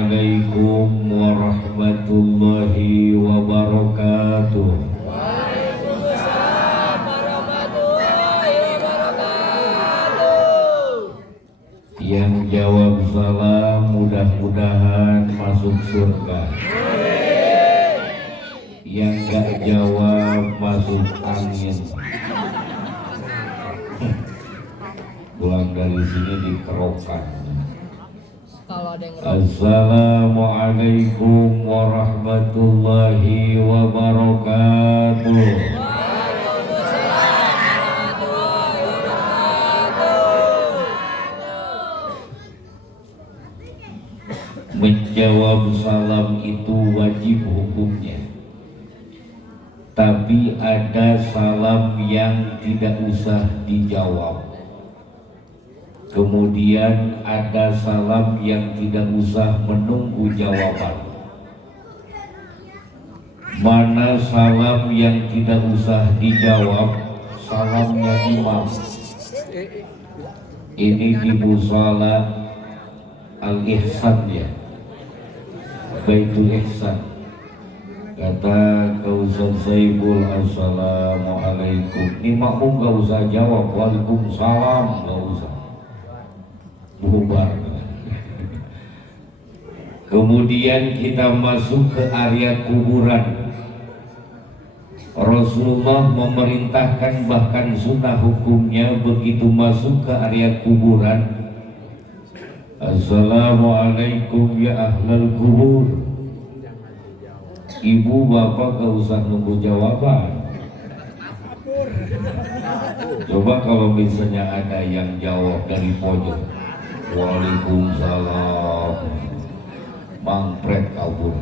Assalamualaikum warahmatullahi wabarakatuh. Waalaikumsalam warahmatullahi wabarakatuh. Yang jawab salam mudah-mudahan masuk surga. Yang gak jawab masuk angin. Pulang dari sini dikerokan. Assalamualaikum warahmatullahi wabarakatuh. Waalaikumsalam warahmatullahi wabarakatuh. Menjawab salam itu wajib hukumnya. Tapi ada salam yang tidak usah dijawab. Kemudian ada salam yang tidak usah menunggu jawaban. Mana salam yang tidak usah dijawab? Salamnya imam. Ini di musala Al-Ihsan ya, Baitul Ihsan. Kata Kauzan Saibul, Assalamualaikum. Ini makmum gak usah jawab, Waalaikumsalam, gak usah, bubar. Kemudian kita masuk ke area kuburan. Rasulullah memerintahkan, bahkan sunnah hukumnya, begitu masuk ke area kuburan, Assalamualaikum ya ahlal kubur. Ibu bapak gak usah nunggu jawaban. Coba kalau misalnya ada yang jawab dari pojok, Waalaikumsalam, mangpret kabur.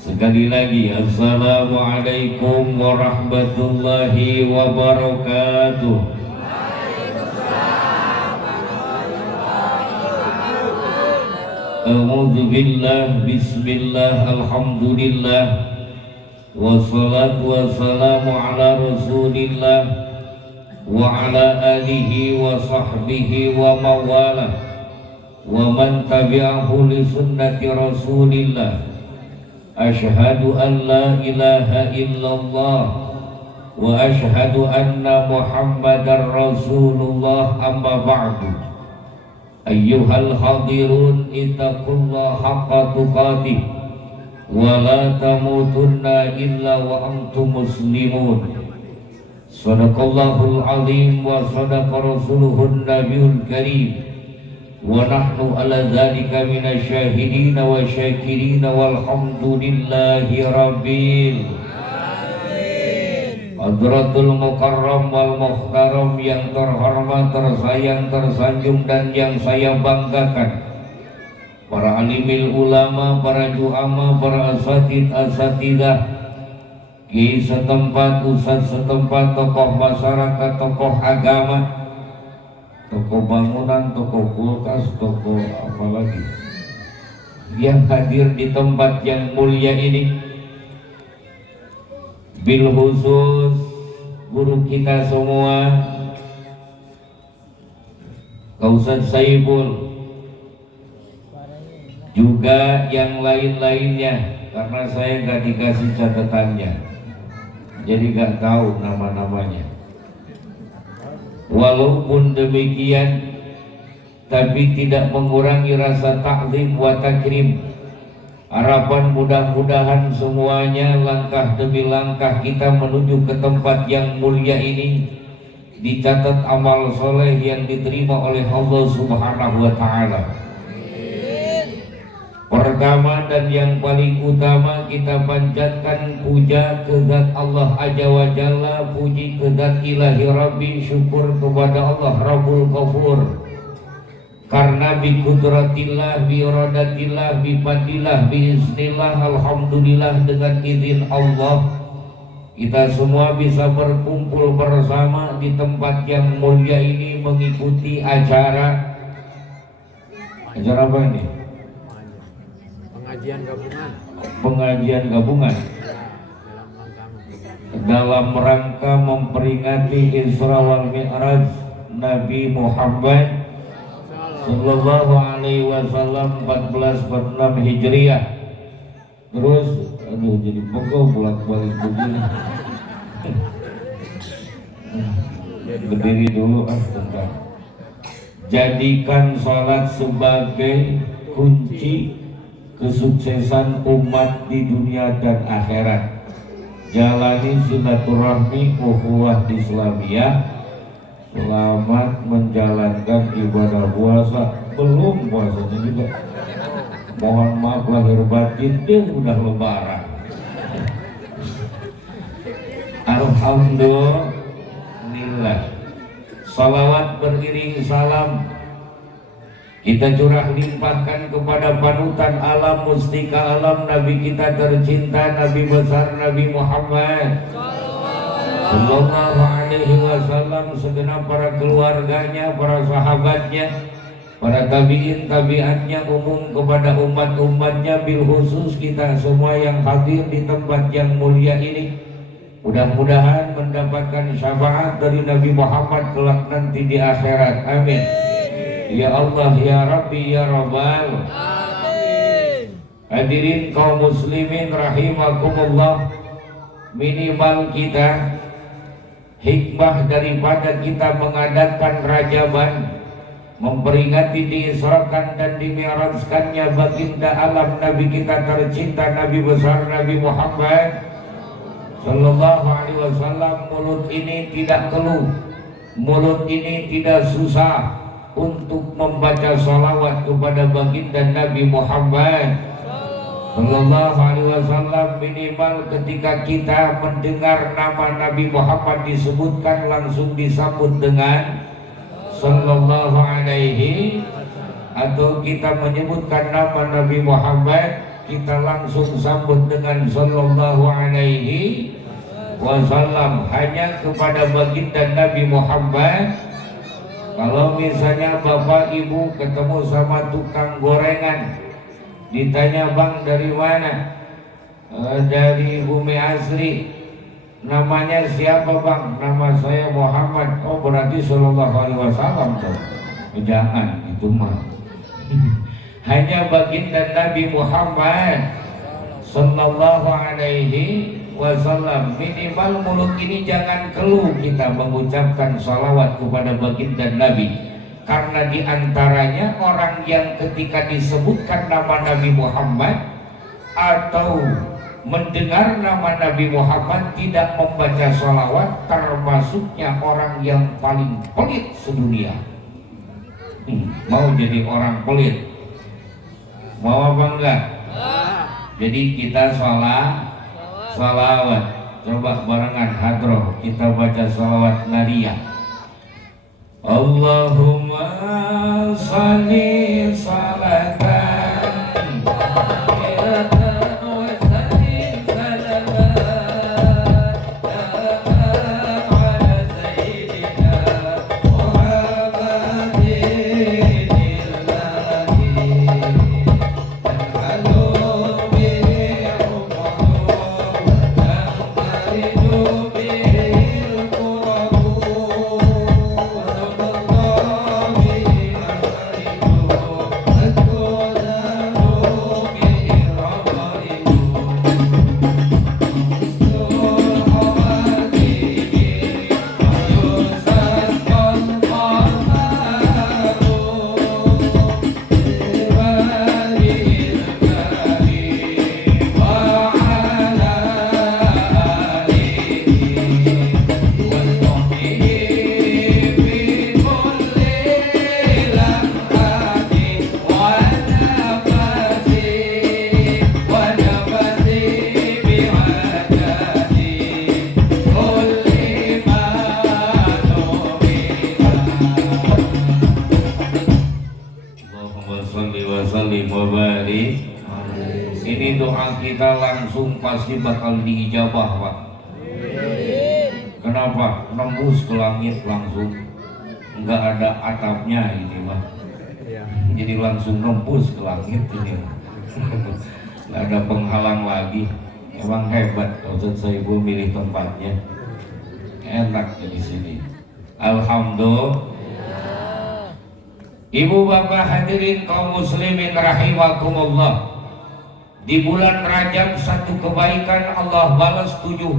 Sekali lagi, Assalamualaikum warahmatullahi wabarakatuh. A'udzu billah, bismillah, alhamdulillah, wassalatu wassalamu ala rasulillah wa ala alihi wa sahbihi wa mawalah wa man tabi'ahu li sunnati rasulillah. Ashhadu an la ilaha illallah wa ashhadu anna muhammadar rasulullah, amma ba'du. Ayyuhal hadirun, ittaqullaha haqqa tuqatih wa la tamutunna illa wa antum muslimun. Sadaqallahul azim wa sadaqa rasuluhun nabiyul karim wa nahnu ala dzalika minasyahidin wa syakirin walhamdulillahi rabbil Hadratul Mukarram wal Muhtaram, yang terhormat, tersayang, tersanjung dan yang saya banggakan, para alimil ulama, para juama, para asatidah, kiai setempat, ustadz setempat, tokoh masyarakat, tokoh agama, tokoh bangunan, tokoh kulkas, tokoh apalagi yang hadir di tempat yang mulia ini. Bil khusus guru kita semua, Kauzan Saibul, juga yang lain-lainnya, karena saya nggak dikasih catatannya, jadi nggak tahu nama-namanya. Walaupun demikian, tapi tidak mengurangi rasa takzim wa takrim. Harapan mudah-mudahan semuanya langkah demi langkah kita menuju ke tempat yang mulia ini dicatat amal soleh yang diterima oleh Allah Subhanahu wa Ta'ala. Pertama dan yang paling utama, kita panjatkan puja ke zat Allah Azza wa Jalla, puji ke zat ilahi Rabbi, syukur kepada Allah Rabbul Ghafur. Karena bi kudratillah, bi iradatillah, bi fadillah, bi iznillah, alhamdulillah, dengan izin Allah kita semua bisa berkumpul bersama di tempat yang mulia ini mengikuti acara apa ini? Pengajian gabungan dalam rangka memperingati Isra wal Mi'raj Nabi Muhammad Sallallahu alaihi wasallam 1446 Hijriah. Terus aduh jadi pegel bolak-balik begini. Berdiri dulu bentar. Jadikan sholat sebagai kunci kesuksesan umat di dunia dan akhirat. Jalani silaturahmi ukhuwah Islamiyah. Selamat menjalankan ibadah puasa. Belum puasanya juga. Mohon maaf lahir batin, udah lebaran. Alhamdulillah. Salawat beriring salam kita curah limpahkan kepada panutan alam mustika alam Nabi kita tercinta, Nabi besar Nabi Muhammad Sallallahu alaihi wasallam, segenap para keluarganya, para sahabatnya, para tabi'in tabi'atnya, umum kepada umat-umatnya, bil khusus kita semua yang hadir di tempat yang mulia ini. Mudah-mudahan mendapatkan syafaat dari Nabi Muhammad kelak nanti di akhirat. Amin. Ya Allah, ya Rabbi, ya Rabbal. Amin. Hadirin kaum muslimin rahimakumullah, minimal kita hikmah daripada kita mengadakan Rajaban, memperingati diisrakan dan dimi'rajkannya baginda alam Nabi kita tercinta, Nabi besar Nabi Muhammad Sallallahu alaihi wasallam. Mulut ini tidak keluh, mulut ini tidak susah untuk membaca salawat kepada baginda Nabi Muhammad Sallallahu alaihi wasallam. Minimal ketika kita mendengar nama Nabi Muhammad disebutkan, langsung disambut dengan Sallallahu alaihi, atau kita menyebutkan nama Nabi Muhammad, kita langsung sambut dengan Sallallahu alaihi wasallam. Hanya kepada baginda Nabi Muhammad. Kalau misalnya bapak ibu ketemu sama tukang gorengan, ditanya bang dari mana? Dari Bumi Asri. Namanya siapa bang? Nama saya Muhammad. Oh berarti Sallallahu alaihi wasallam tuh. Jangan, itu mah hanya baginda Nabi Muhammad Sallallahu alaihi wasallam. Minimal mulut ini jangan keluh kita mengucapkan salawat kepada baginda Nabi, karena diantaranya orang yang ketika disebutkan nama Nabi Muhammad atau mendengar nama Nabi Muhammad tidak membaca salawat, termasuknya orang yang paling pelit sedunia. Mau jadi orang pelit? Mau apa enggak? Jadi kita salawat. Coba barengan hadroh kita baca salawat nariyah. Allahumma salli salatan wa sallim salaman ala sayyidina Muhammadin ini doa kita langsung pasti bakal diijabah, Pak. Kenapa? Nembus ke langit langsung, nggak ada atapnya ini, Pak. Jadi langsung nembus ke langit ini, nggak ada penghalang lagi. Emang hebat Ustaz Saiful milih tempatnya, enak di sini. Alhamdulillah. Ibu bapak hadirin kaum muslimin rahimakumullah. Di bulan Rajab satu kebaikan Allah balas 70.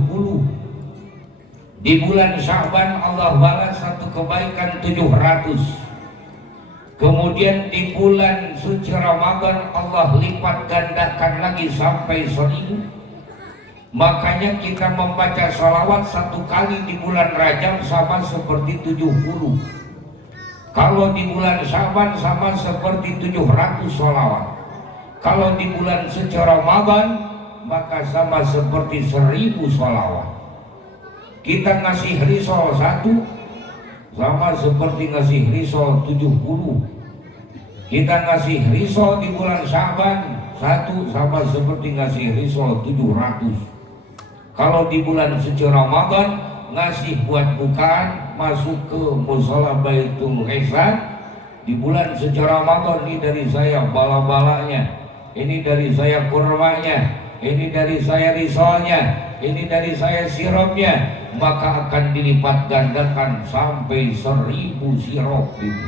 Di bulan Sya'ban Allah balas satu kebaikan 700. Kemudian di bulan suci Ramadan Allah lipat gandakan lagi sampai 1000. Makanya kita membaca sholawat satu kali di bulan Rajab sama seperti 70. Kalau di bulan Sya'ban sama seperti 700 sholawat. Kalau di bulan suci Ramadan maka sama seperti 1000 sholawat. Kita ngasih risol satu sama seperti ngasih risol 70. Kita ngasih risol di bulan Sya'ban satu sama seperti ngasih risol 700. Kalau di bulan suci Ramadan ngasih buat bukaan masuk ke mushola Baitul Ihsan di bulan suci Ramadan, ini dari saya bala-balanya, ini dari saya kurmanya, ini dari saya risolnya, ini dari saya sirupnya, maka akan dilipat gandakan sampai 1000 sirup itu.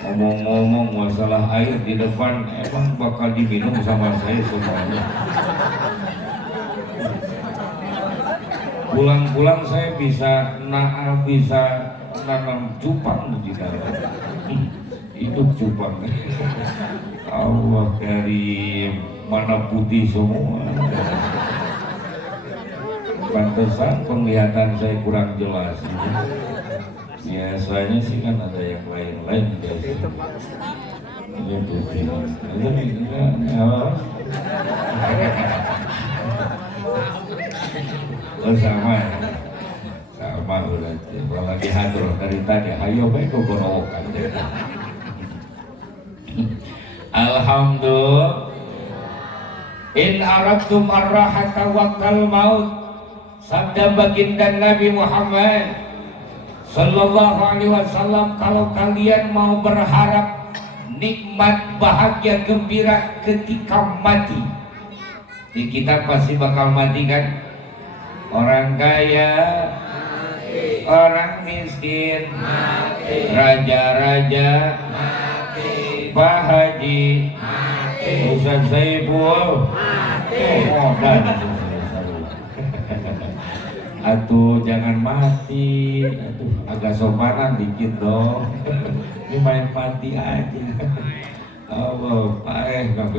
Ngomong-ngomong masalah air di depan emang bakal diminum sama saya semuanya. Pulang-pulang saya bisa nanam cupang di dalam. Hidup cupang. Allah dari mana putih semua. Pantesan penglihatan saya kurang jelas. Biasanya sih kan ada yang lain-lain biasanya. Ini putih. Oh sama berarti. Kalau lagi hadroh dari tadi, ayo baik kok gonowokan. Alhamdulillah. In aradtum ar-rahata waqtal maut. Sabda baginda Nabi Muhammad sallallahu alaihi wasallam, kalau kalian mau berharap nikmat, bahagia, gembira ketika mati. Di kita pasti bakal mati kan? Orang kaya, mati. Orang miskin, mati. Raja-raja, mati. Pak Haji, mati. Ustaz Saiful, mati. Oh, atuh jangan mati, atuh agak sopanan dikit dong. Ini main mati aja. Allah, Pak datang.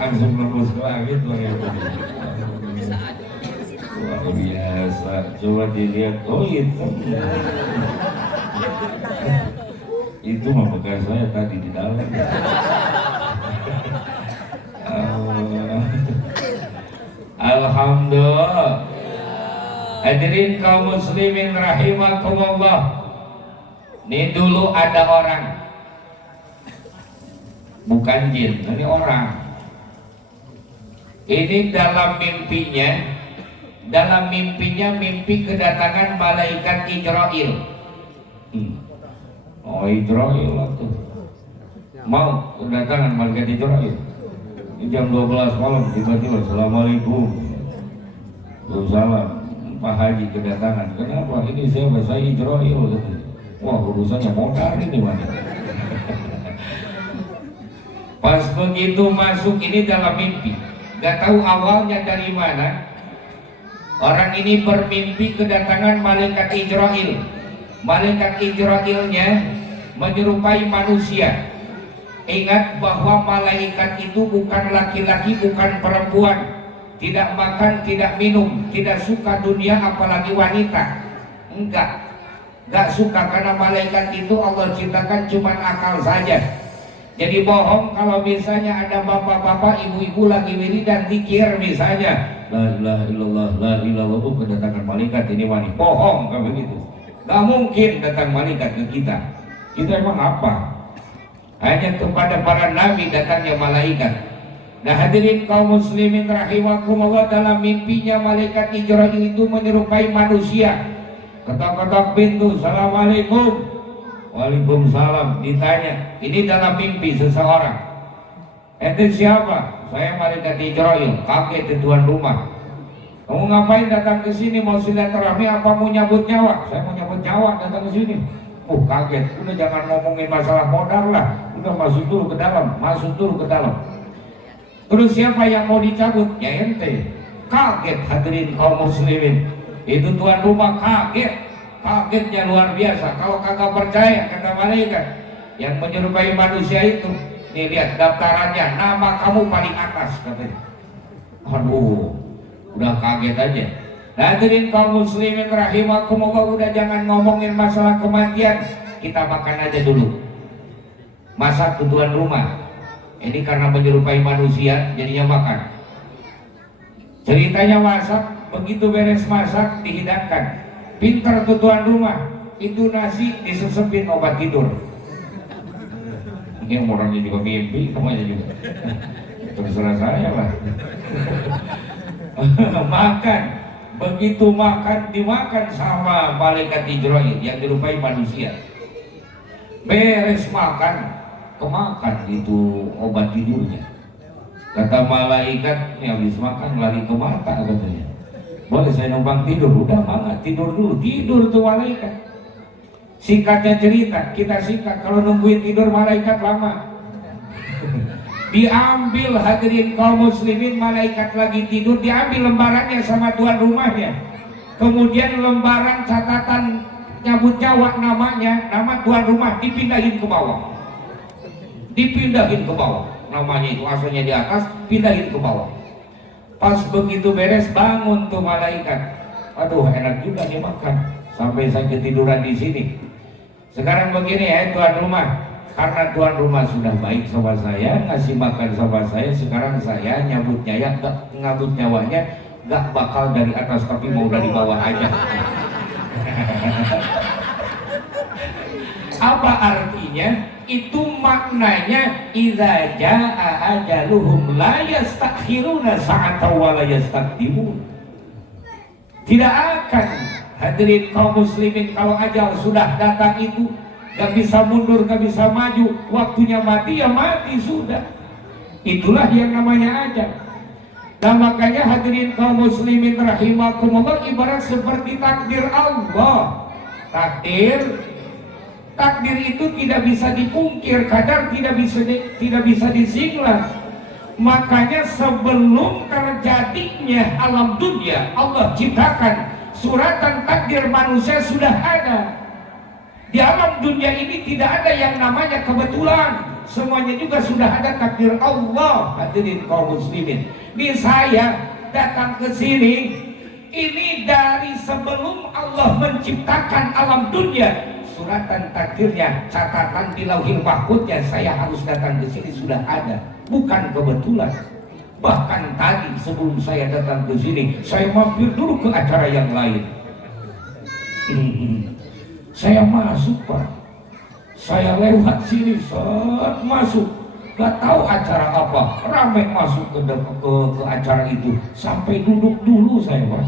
Langsung nembus ke langit luar biasa. Coba dilihat, oh itu mah bekas saya tadi di dalam. Alhamdulillah. Hadirin kaum muslimin rahimakumullah. Ini dulu ada orang, bukan jin, ini orang. Ini dalam mimpinya mimpi kedatangan malaikat Israel. Oh Israel tuh mau kedatangan malaikat Israel. Ini jam 12 malam tiba-tiba Assalamualaikum. Waalaikumsalam. Pak Haji kedatangan. Kenapa? Ini saya Israel. Wah urusannya modal ini mana? Pas begitu masuk ini dalam mimpi, gak tahu awalnya dari mana. Orang ini bermimpi kedatangan malaikat Israel. Malaikat Israelnya menyerupai manusia. Ingat bahwa malaikat itu bukan laki-laki, bukan perempuan. Tidak makan, tidak minum, tidak suka dunia apalagi wanita. Enggak. Gak suka, karena malaikat itu Allah ciptakan cuma akal saja. Jadi bohong kalau misalnya ada bapak-bapak, ibu-ibu lagi wiridan zikir misalnya, la ilaha illallah, la ilaha illallah, kedatangan malaikat ini wanita. Bohong kalau begitu. Gak mungkin datang malaikat ke kita. Kita emang apa? Hanya kepada para nabi datangnya malaikat. Nah hadirin kaum muslimin rahimakumullah, dalam mimpinya malaikat Israel itu menyerupai manusia. Ketok-ketok pintu, Assalamualaikum. Waalaikumsalam. Ditanya, ini dalam mimpi seseorang, Ente siapa? Saya malaikat Jibril. Kaget tuan rumah. Kamu ngapain datang ke sini, mau silaturahmi apa mau nyabut nyawa? Saya mau nyabut nyawa datang ke sini. Kaget. Udah jangan ngomongin masalah modal lah. Udah masuk dulu ke dalam, masuk dulu ke dalam. Terus siapa yang mau dicabut? Ya ente. Kaget hadirin kaum muslimin. Itu tuan rumah kaget. Kagetnya luar biasa. Kalau kagak percaya, kata malaikat yang menyerupai manusia itu, nih lihat daftarannya, nama kamu paling atas katanya. Aduh, udah kaget aja. Hadirin kaum muslimin rahimakumullah, udah jangan ngomongin masalah kematian, kita makan aja dulu. Masak ke tuan rumah. Ini karena menyerupai manusia, jadinya makan. Ceritanya masak, begitu beres masak dihidangkan. Pintar tuh tuan rumah, itu nasi disesepin obat tidur. Ini orangnya juga mimpi, semuanya juga. Terserah saya lah. Makan, begitu makan dimakan sama malaikat Jibril yang dirupai manusia. Beres makan, kemakan itu obat tidurnya. Kata malaikat, ini habis makan lari ke mata katanya. Boleh saya numpang tidur? Udah banget, tidur dulu. Tidur tuh malaikat. Singkatnya cerita, kita singkat. Kalau nungguin tidur malaikat lama. Diambil hadirin kaum muslimin, malaikat lagi tidur, diambil lembarannya sama tuan rumahnya. Kemudian lembaran catatan nyabut nyawa namanya, nama tuan rumah dipindahin ke bawah. Dipindahin ke bawah. Namanya itu asalnya di atas, pindahin ke bawah. Pas begitu beres bangun tuh malaikat. Aduh enak juga nih makan. Sampai saya ketiduran di sini. Sekarang begini ya tuan rumah. Karena tuan rumah sudah baik sama saya, ngasih makan sama saya. Sekarang saya nyabut nyawanya gak bakal dari atas tapi mau dari bawah aja. Apa artinya? Itu maknanya idza jaa ajaluhum la yastakhiruna sa'atan wa la yastaqdimun. Tidak akan hadirin kaum muslimin, kalau ajal sudah datang itu gak bisa mundur, gak bisa maju. Waktunya mati ya mati sudah. Itulah yang namanya ajal. Dan makanya hadirin kaum muslimin rahimakumullah, ibarat seperti takdir Allah. Takdir itu tidak bisa dipungkir, kadang tidak bisa disinglang. Makanya sebelum terjadinya alam dunia, Allah ciptakan suratan takdir manusia sudah ada. Di alam dunia ini tidak ada yang namanya kebetulan. Semuanya juga sudah ada takdir Allah. Hadirin kaum muslimin, ini saya datang ke sini ini dari sebelum Allah menciptakan alam dunia. Suratan takdirnya, catatan di lauhil mahfuznya, saya harus datang ke sini sudah ada, bukan kebetulan. Bahkan tadi sebelum saya datang ke sini, saya mampir dulu ke acara yang lain. Saya masuk Pak, saya lewat sini, masuk, gak tahu acara apa, ramai masuk ke acara itu, sampai duduk dulu saya Pak.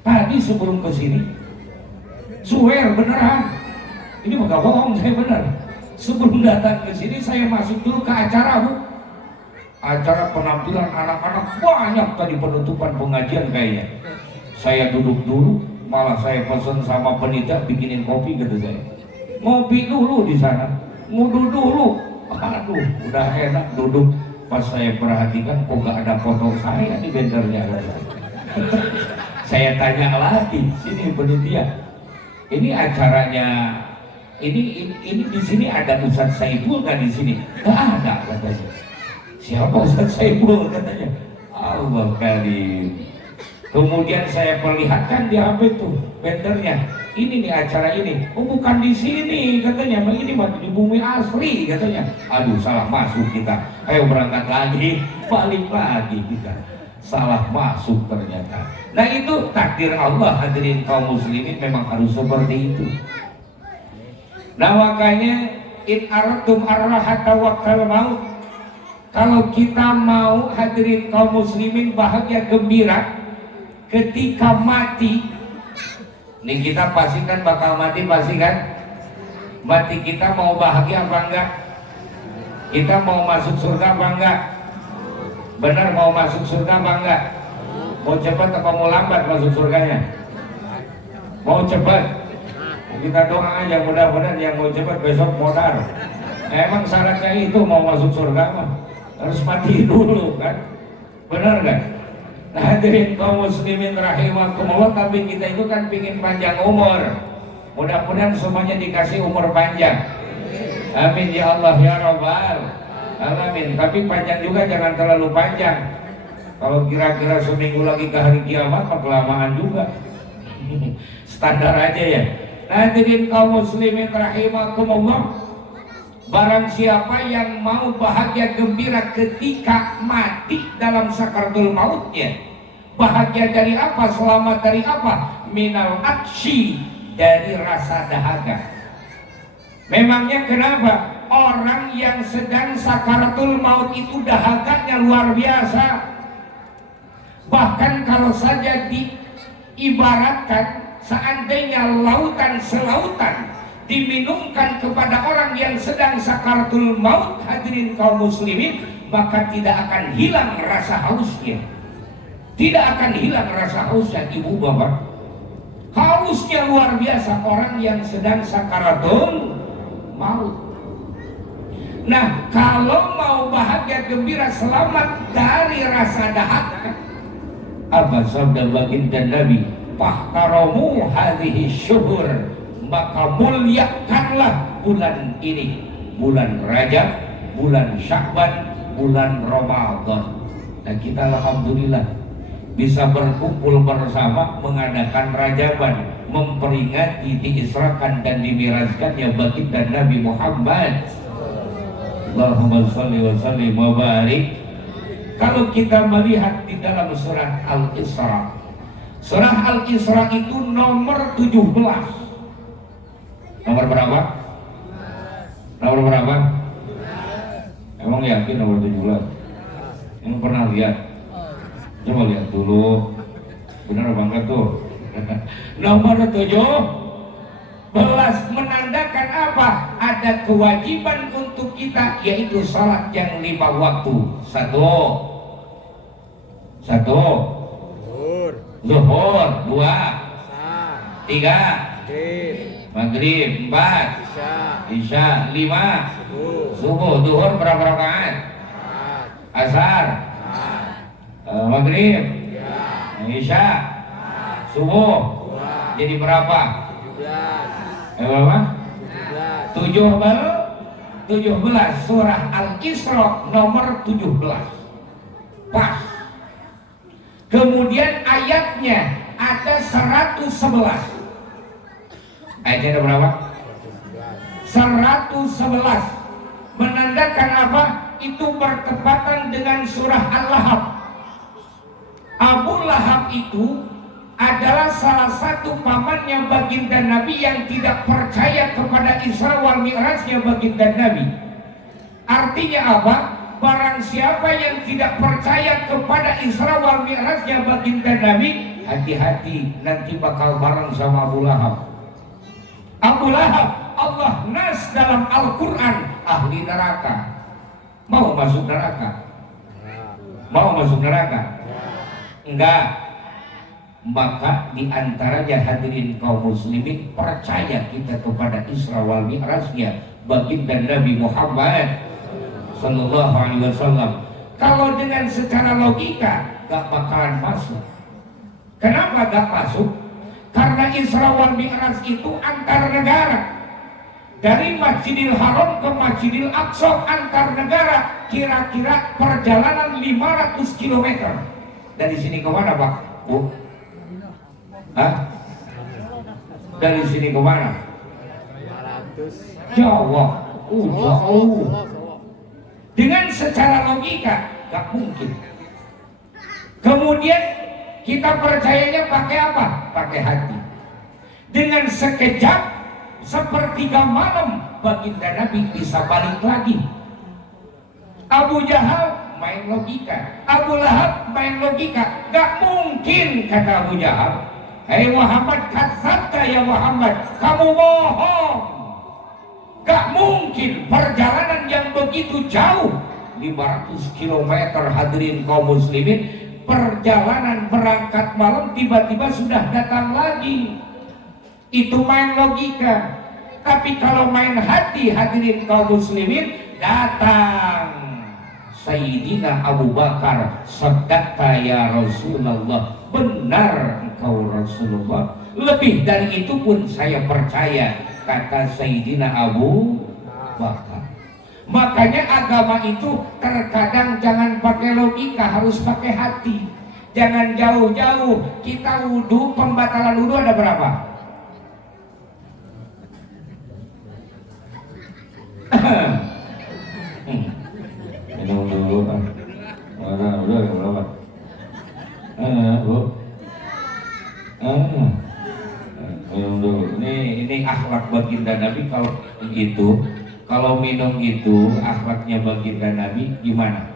Tadi sebelum ke sini. Swear beneran, ini mah gak bohong, saya bener. Sebelum datang ke sini saya masuk dulu ke acara Bu. Acara penampilan anak-anak banyak tadi, penutupan pengajian kayaknya. Saya duduk dulu, malah saya pesen sama penitia bikinin kopi gitu saya. Ngopi dulu di sana, ngudu dulu. Aduh, udah enak duduk. Pas saya perhatikan kok gak ada foto saya di bendernya. Saya tanya lagi, sini penitia. Ini acaranya, ini di sini ada Ustaz Saiful nggak di sini? Nggak ada katanya. Siapa Ustaz Saiful katanya? Allah karim. Kemudian saya perlihatkan di HP tuh bendernya. Ini nih acara ini. Oh bukan di sini katanya. Ini mah di bumi asli katanya. Aduh salah masuk kita. Ayo berangkat lagi, balik lagi kita. Salah masuk ternyata. Nah itu takdir Allah hadirin kaum muslimin, memang harus seperti itu. Nah makanya in aratum arrahata waqtal maut, kalau kita mau hadirin kaum muslimin bahagia gembira ketika mati. Nih kita pasti kan bakal mati, pasti kan? Mati kita mau bahagia apa enggak? Kita mau masuk surga apa enggak? Benar mau masuk surga apa enggak? Mau cepat apa mau lambat masuk surganya? Mau cepat. Kita doa aja mudah-mudahan yang mau cepat besok modal. Emang syaratnya itu mau masuk surga mah harus mati dulu kan? Benar kan? Nah hadirin kaum muslimin rahimakumullah, tapi kita itu kan pingin panjang umur. Mudah-mudahan semuanya dikasih umur panjang. Amin ya Allah ya Rabbal alamin. Tapi panjang juga jangan terlalu panjang. Kalau kira-kira seminggu lagi ke hari kiamat mah kelamaan juga. Standar aja ya. Nah hadirin kaum muslimin rahimakumullah, barang siapa yang mau bahagia gembira ketika mati dalam sakaratul mautnya, bahagia dari apa? Selamat dari apa? Minal aksyi, dari rasa dahaga. Memangnya kenapa? Orang yang sedang sakaratul maut itu dahaganya luar biasa. Bahkan kalau saja diibaratkan seandainya lautan selautan diminumkan kepada orang yang sedang sakaratul maut, hadirin kaum muslimin, maka tidak akan hilang rasa hausnya. Tidak akan hilang rasa hausnya ibu bapak. Hausnya luar biasa orang yang sedang sakaratul maut. Nah, kalau mau bahagia gembira selamat dari rasa dahaga, apa sabda baginda Nabi? Fahtaramu hadhihi syuhur, maka muliakanlah bulan ini, bulan Rajab, bulan Sya'ban, bulan Ramadan. Nah kita alhamdulillah bisa berkumpul bersama mengadakan Rajaban, memperingati diisrakan dan dimirajkannya baginda Nabi Muhammad. Allahumma shalli wa sallim wa barik. Kalau kita melihat di dalam surat Al-Isra, surah Al-Isra itu nomor 17. Nomor berapa? Nomor berapa? Emang yakin nomor 17? Emang pernah lihat? Coba lihat dulu. Benar apa enggak tuh? Nomor 17 menandakan apa? Ada kewajiban untuk kita, yaitu salat yang 5 waktu. Satu Zuhur, 2 3 Maghrib, 4 Isya, 5 Subuh. Zuhur berapa rakaat? Asar, Maghrib, Isya, Subuh. Jadi berapa? Berapa? 17. Surah Al-Isra nomor 17. Pas. Kemudian ayatnya ada 111. Ayatnya ada berapa? 111. Menandakan apa? Itu bertepatan dengan surah Al-Lahab. Abu Lahab itu adalah salah satu pamannya baginda Nabi yang tidak percaya kepada Isra wal Mi'rajnya baginda Nabi. Artinya apa? Barang siapa yang tidak percaya kepada Isra wal Mi'rajnya baginda Nabi, hati-hati nanti bakal bareng sama Abu Lahab. Abu Lahab Allah nas dalam Al-Quran ahli neraka. Mau masuk neraka? Mau masuk neraka? Enggak. Maka diantaranya hadirin kaum muslimin, percaya kita kepada Isra wal Mi'rajnya baginda Nabi Muhammad sallallahu alaihi wasallam. Kalau dengan secara logika gak bakalan masuk. Kenapa gak masuk? Karena Isra wal Mi'raj itu antar negara. Dari Masjidil Haram ke Masjidil Aqsa antar negara kira-kira perjalanan 500 km. Dari sini ke mana Pak? Bu? Hah? Dari sini ke mana? Jawa. Jauh. Dengan secara logika gak mungkin. Kemudian kita percayanya pakai apa? Pakai hati. Dengan sekejap sepertiga malam baginda Nabi bisa balik lagi. Abu Jahal main logika, Abu Lahab main logika. Gak mungkin kata Abu Jahal. Hei Muhammad, kadzabta ya Muhammad, kamu bohong. Gak mungkin perjalanan yang begitu jauh 500 km hadirin kaum muslimin, perjalanan berangkat malam tiba-tiba sudah datang lagi. Itu main logika. Tapi kalau main hati hadirin kaum muslimin, datang Sayyidina Abu Bakar, sabdakta ya Rasulullah, benar engkau Rasulullah, lebih dari itu pun saya percaya, kata Sayyidina Abu Bakar. Makanya agama itu terkadang jangan pakai logika, harus pakai hati. Jangan jauh-jauh. Kita wudhu, pembatalan wudhu ada berapa? Minum dulu kan. Udah berapa? Bu. Minum dulu. Ini akhlak baginda Nabi. Kalau minum itu akhlaknya baginda Nabi gimana?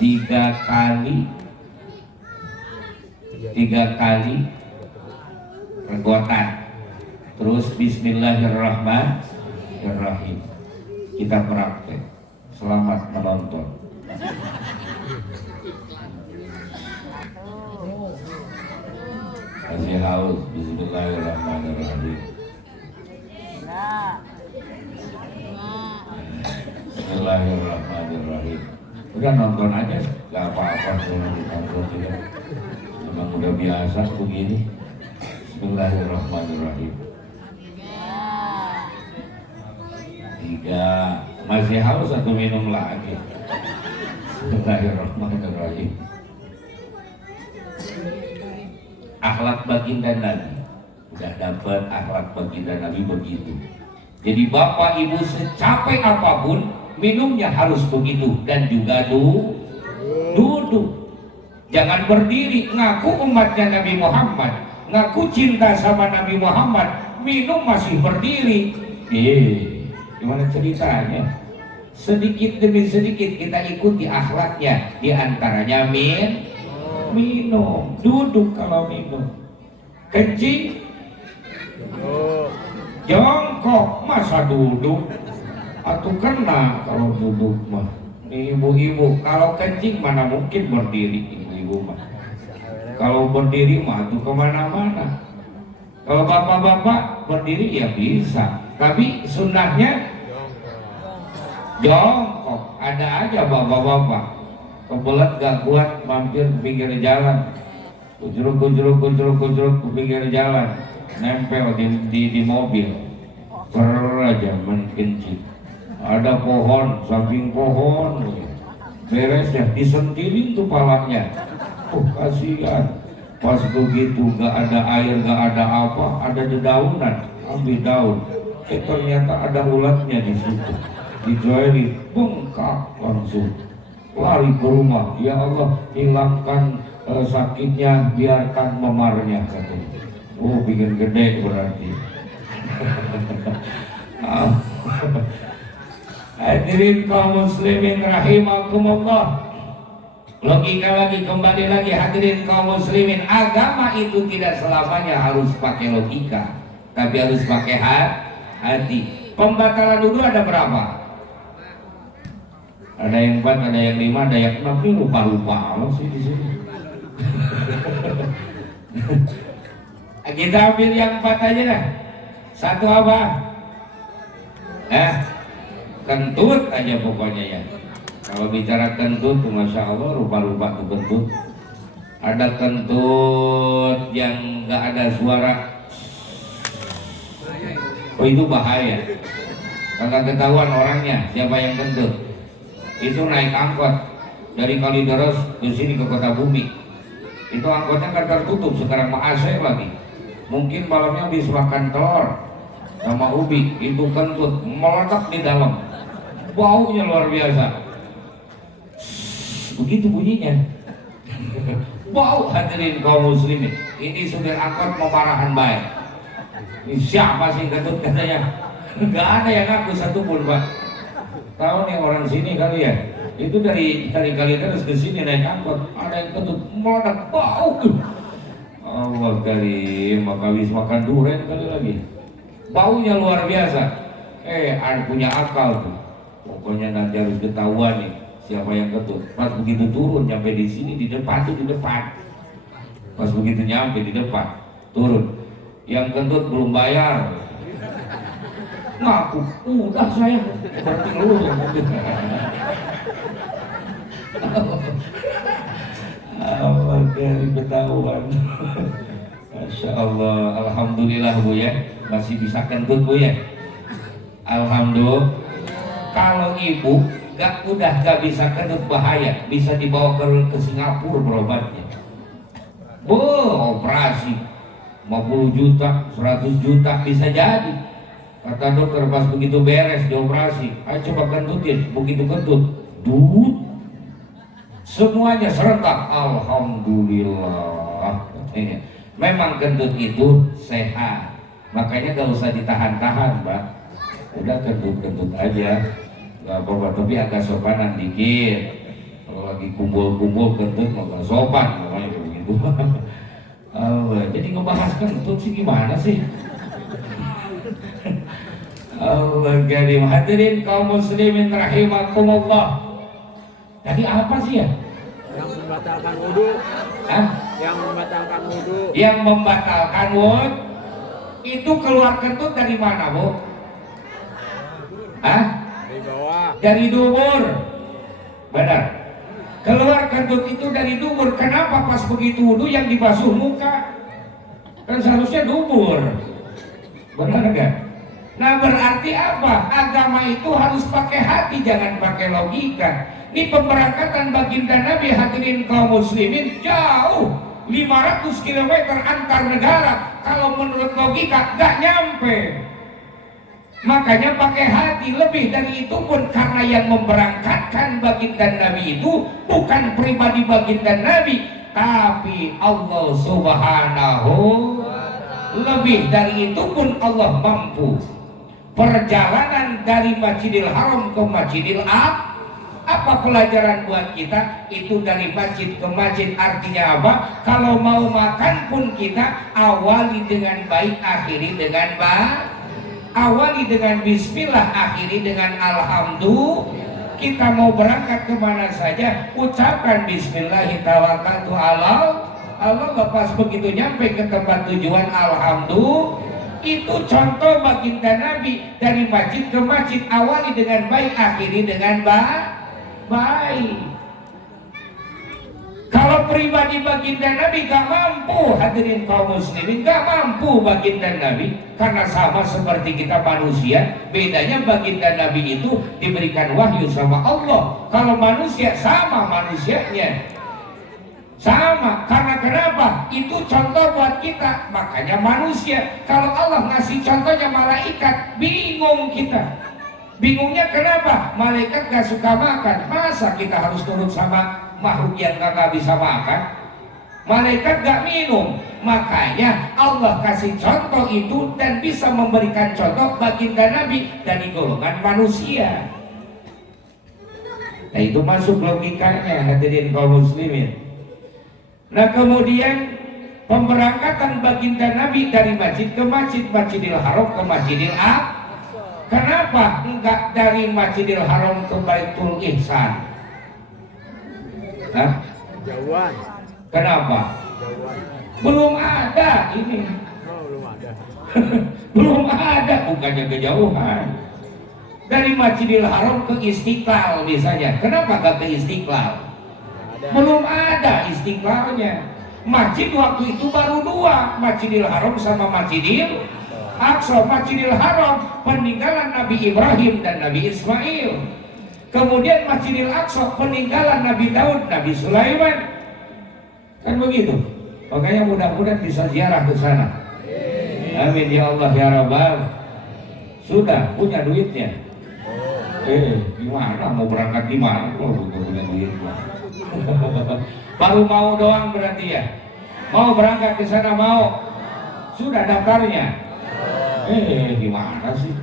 3 kali regotan, terus Bismillahirrahmanirrahim. Kita praktek. Selamat menonton. Kasih haus. Bismillahirrahmanirrahim. Bismillahirrahmanirrahim. Udah nonton aja, gak apa-apa kalau ditonton juga. Memang udah biasa begini. Bismillahirrahmanirrahim. 3. Masih haus atau minum lagi? Bismillahirrahmanirrahim. Akhlak baginda Nabi. Udah dapat akhlak baginda Nabi begitu. Jadi bapak ibu secapek apapun minumnya harus begitu, dan juga duduk. Jangan berdiri ngaku umatnya Nabi Muhammad, ngaku cinta sama Nabi Muhammad, minum masih berdiri. Gimana ceritanya? Sedikit demi sedikit kita ikuti akhlaknya, di antaranya minum, duduk kalau minum, kencing jongkok, masa duduk? Atau kena kalau duduk mah. Ibu-ibu kalau kencing mana mungkin berdiri, ibu-ibu mah. Kalau berdiri mah tuh kemana-mana. Kalau bapak-bapak berdiri ya bisa, tapi sunnahnya jongkok. Ada aja bapak-bapak kebelet gak kuat mampir ke pinggir jalan, kujruk ke pinggir jalan, nempel di mobil, aja menkencing. Ada pohon, samping pohon, beres ya, disentirin tuh palanya. Kasihan. Pas begitu gak ada air, gak ada apa, ada dedaunan, ambil daun. Ternyata ada ulatnya di situ. Dijoelin, bengkak langsung. Lari ke rumah, ya Allah, hilangkan sakitnya, biarkan memarnya, katanya. Bikin gede berarti. Hadirin kaum muslimin rahimakumullah. Logika lagi, kembali lagi hadirin kaum muslimin, agama itu tidak selamanya harus pakai logika, tapi harus pakai hati. Pembatalan dulu ada berapa? Ada yang 4, ada yang 5, ada yang 6, tapi lupa-lupa Allah sih di sini. Kita ambil yang 4 aja dah. Satu apa? Kentut aja pokoknya ya. Kalau bicara kentut tuh Masya Allah, lupa-lupa tuh kentut. Ada kentut yang gak ada suara. Itu bahaya. Kagak ketahuan orangnya siapa yang kentut. Itu naik angkot dari Kalideres ke sini ke Kota Bumi. Itu angkotnya kan tertutup, sekarang AC lagi. Mungkin malamnya habis makan telur sama ubi, itu kentut meledak di dalam. Baunya luar biasa. Begitu bunyinya. Bau hadirin kaum muslimin. Ini supir angkot mau marahan baik. Ini siapa sih kentut katanya? Gak ada yang ngaku satupun, Pak. Tahu nih orang sini kali ya. Itu dari Kalideres ke sini naik angkot, ada yang kentut meledak bau. Allah karim, maka habis makan durian kali lagi. baunya luar biasa. Punya akal tuh. Pokoknya nanti harus ketahuan nih siapa yang kentut. Pas begitu turun nyampe di sini di depan tuh di depan. Pas begitu nyampe di depan turun. Yang kentut belum bayar. Ngaku, udah saya berarti lu yang kentut. Allah dari ketahuan. Masya Allah, alhamdulillah Bu ya, masih bisa kentut Bu ya. Alhamdulillah. Kalau ibu udah gak bisa kentut bahaya, bisa dibawa ke Singapura berobatnya. Operasi 50 juta, 100 juta bisa jadi. Kata dokter pas begitu beres dioperasi, ayo coba kentutin, begitu kentut, semuanya serentak. Alhamdulillah. Memang kentut itu sehat, makanya gak usah ditahan-tahan Mbak. Udah kentut-kentut aja, gak apa-apa, tapi agak sopanan dikit. Kalau lagi kumpul-kumpul kentut gak sopan, namanya begitu. Jadi ngebahas kentut sih gimana sih? Allah karim. Hadirin kaum muslimin rahimakumullah. Tadi apa sih ya? Yang membatalkan wudhu. Yang membatalkan wudhu. Yang membatalkan wudhu itu keluar kentut dari mana, Bu? Dari bawah. Dari dubur. Benar. Keluar kentut itu dari dubur. Kenapa pas begitu wudhu yang dibasuh muka? Kan seharusnya dubur. Benar enggak? Nah berarti apa? Agama itu harus pakai hati, jangan pakai logika. Ini pemberangkatan baginda Nabi, hadirin kaum muslimin, jauh 500 km antar negara. Kalau menurut logika gak nyampe. Makanya pakai hati. Lebih dari itu pun karena yang memberangkatkan baginda Nabi itu bukan pribadi baginda Nabi, tapi Allah Subhanahu. Lebih dari itu pun Allah mampu. Perjalanan dari Masjidil Haram ke Masjidil Aqsa, apa pelajaran buat kita? Itu dari masjid ke masjid, artinya apa? Kalau mau makan pun kita awali dengan baik, akhiri dengan baik. Awali dengan bismillah, akhiri dengan alhamdulillah. Kita mau berangkat kemana saja, ucapkan bismillahirrahmanirrahim. Allah lepas begitu nyampe ke tempat tujuan, alhamdulillah. Itu contoh baginda Nabi, dari masjid ke masjid, awali dengan baik, akhiri dengan baik. Kalau pribadi baginda Nabi gak mampu, hadirin kaum muslimin, gak mampu baginda Nabi, karena sama seperti kita manusia. Bedanya baginda Nabi itu diberikan wahyu sama Allah. Kalau manusia sama manusianya, sama. Karena kenapa? Itu contoh buat kita. Makanya manusia, kalau Allah ngasih contohnya malaikat, bingung kita. Bingungnya kenapa? Malaikat gak suka makan, masa kita harus turut sama makhluk yang gak bisa makan? Malaikat gak minum, makanya Allah kasih contoh itu dan bisa memberikan contoh baginda Nabi dari golongan manusia. Nah itu masuk logikanya, hadirin kaum muslimin. Nah kemudian pemberangkatan baginda Nabi dari masjid ke masjid, Masjidil Haram ke Masjidil Aqsa. Kenapa enggak dari Masjidil Haram ke Baitul Ihsan? Jauhan. Kenapa? Jauhan. Belum ada ini. Belum ada. Belum ada, bukannya kejauhan. Dari Masjidil Haram ke Istiqlal misalnya. Kenapa enggak ke Istiqlal? Belum ada Istiqlalnya. Masjid waktu itu baru dua, Masjidil Haram sama Masjidil Aqsa. Masjidil Haram peninggalan Nabi Ibrahim dan Nabi Ismail. Kemudian Masjidil Aqsa peninggalan Nabi Daud, Nabi Sulaiman. Kan begitu. Makanya mudah-mudahan bisa ziarah ke sana. Amin ya Allah ya Rabbal. Sudah punya duitnya. Gimana mau berangkat di mana? Oh, punya duit. Baru mau doang berarti ya. Mau berangkat ke sana mau. Sudah daftarnya. Gimana sih?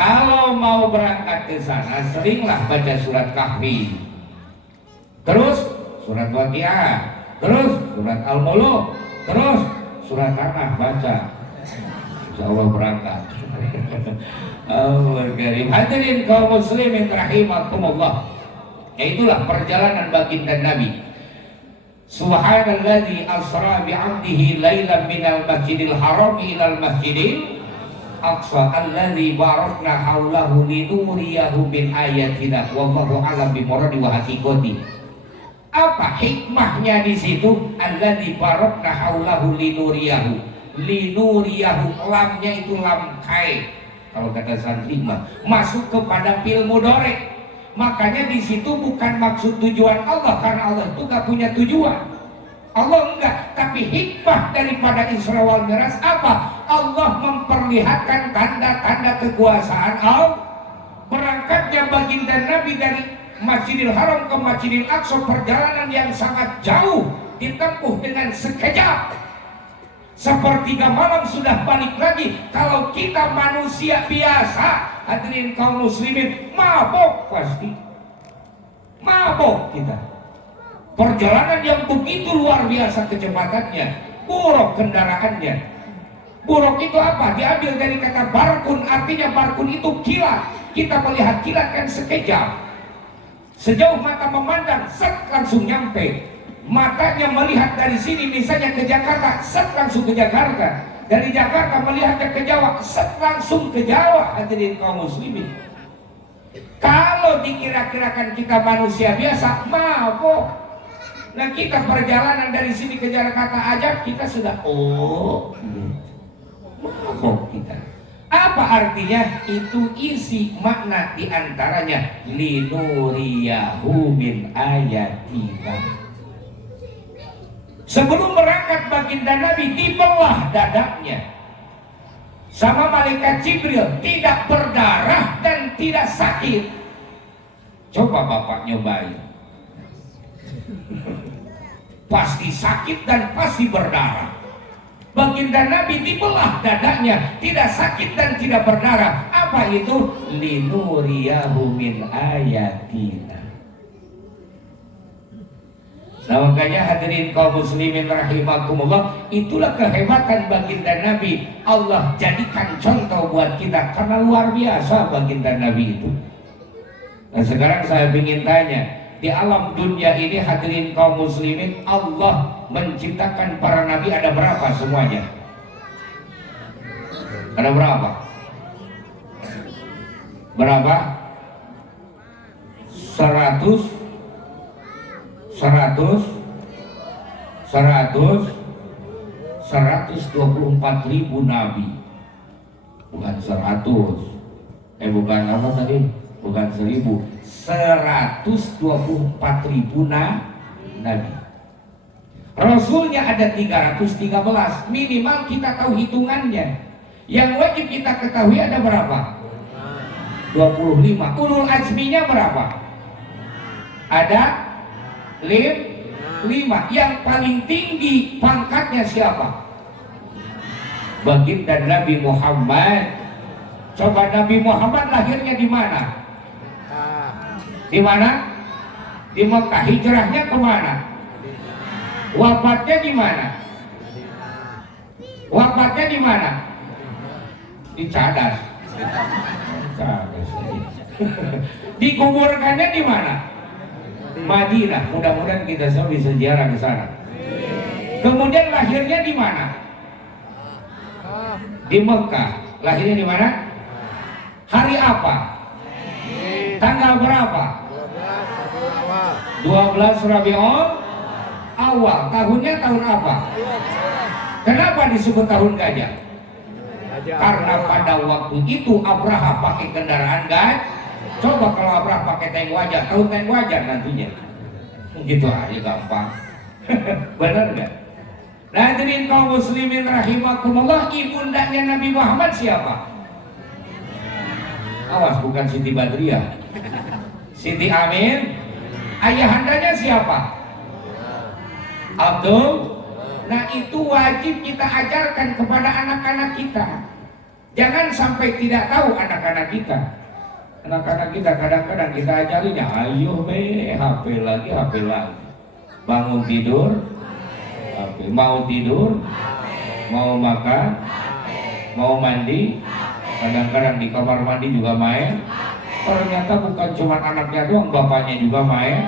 Kalau mau berangkat ke sana, seringlah baca surat Kahfi, terus surat Waqiah, terus surat Al-Mulk, terus surat Tanah baca. Insya Allah berangkat. Allah karim. Hadirin kaum muslimin rahimakumullah. Itulah perjalanan baginda Nabi. Subhanalladzi asra bi'abdihi lailan minal masjidil haram ilal masjidil aqsa alladzi barakna haulahu linuriyahu min ayatina wallahu a'lam bimuradi wa haqiqati. Apa hikmahnya di situ? Alladzi barakna haulahu linuriyahu. Linuriyahu, lamnya itu lam kai. Kalau kata santri mah masuk kepada fil mudhari. Makanya di situ bukan maksud tujuan Allah, karena Allah itu gak punya tujuan. Allah enggak, tapi hikmah daripada Isra wal Mi'raj apa? Allah memperlihatkan tanda-tanda kekuasaan Allah. Berangkatnya baginda Nabi dari Masjidil Haram ke Masjidil Aqsa, perjalanan yang sangat jauh, ditempuh dengan sekejap. Sepertiga malam sudah balik lagi. Kalau kita manusia biasa, hadirin kaum muslimin, mabok pasti. Mabok kita. Perjalanan yang begitu luar biasa kecepatannya, buruk kendaraannya. Buruk itu apa? Diambil dari kata barkun, artinya barkun itu kilat. Kita melihat kilat kan sekejap. Sejauh mata memandang, set langsung nyampe. Matanya melihat dari sini misalnya ke Jakarta, set langsung ke Jakarta. Dari Jakarta melihatnya ke Jawa, set langsung ke Jawa. Hadirin kaum muslimin, kalau dikira-kirakan kita manusia biasa, mabok. Nah kita perjalanan dari sini ke Jakarta aja kita sudah mabok kita. Apa artinya? Itu isi makna diantaranya linuriyahu min ayatina. Sebelum berangkat baginda Nabi dibelah dadanya sama malaikat Jibril, tidak berdarah dan tidak sakit. Coba bapak nyobain. Pasti sakit dan pasti berdarah. Baginda Nabi dibelah dadanya, tidak sakit dan tidak berdarah. Apa itu? Linuriyahu min ayatina. Nah makanya hadirin kaum muslimin rahimakumullah, itulah kehebatan baginda Nabi. Allah jadikan contoh buat kita karena luar biasa baginda Nabi itu. Nah sekarang saya ingin tanya, di alam dunia ini hadirin kaum muslimin, Allah menciptakan para nabi ada berapa semuanya? Ada berapa? Berapa? 124.000 nabi. Bukan 100. Bukan apa tadi? Bukan 1000. 124.000 nabi. Rasulnya ada 313. Minimal kita tahu hitungannya. Yang wajib kita ketahui ada berapa? 25. Ulul azminya berapa? Ada 5. Yang paling tinggi pangkatnya siapa? Baginda Nabi Muhammad. Coba Nabi Muhammad lahirnya di mana? Di mana? Di Mekah. Hijrahnya kemana? Wafatnya di mana? Wafatnya di mana? Di Cadas. Cadas. Dikuburkannya di mana? Madinah. Mudah-mudahan kita semua bisa ziarah ke sana. Kemudian lahirnya di mana? Di Mekah. Lahirnya di mana? Hari apa? Tanggal berapa? 12 Rabiul Awal. Tahunnya tahun apa? Kenapa disebut tahun gajah? Karena pada waktu itu Abraha pakai kendaraan gajah. Coba kalau Abraha pakai tank wajah, tahu tank wajah nantinya. Gitu aja gampang. Benar nggak? Nah, hadirin kaum muslimin rahimakumullah, ibundanya Nabi Muhammad siapa? Awas, bukan Siti Badriah. Siti Amin. Ayahandanya siapa? Abdul. Nah itu wajib kita ajarkan kepada anak-anak kita. Jangan sampai tidak tahu anak-anak kita. Anak-anak kita kadang-kadang kita ajarinya, ayo HP lagi. Bangun tidur, HP. Mau tidur, mau makan, Mau mandi, kadang-kadang di kamar mandi juga main. Ternyata bukan cuma anaknya doang, bapaknya juga main,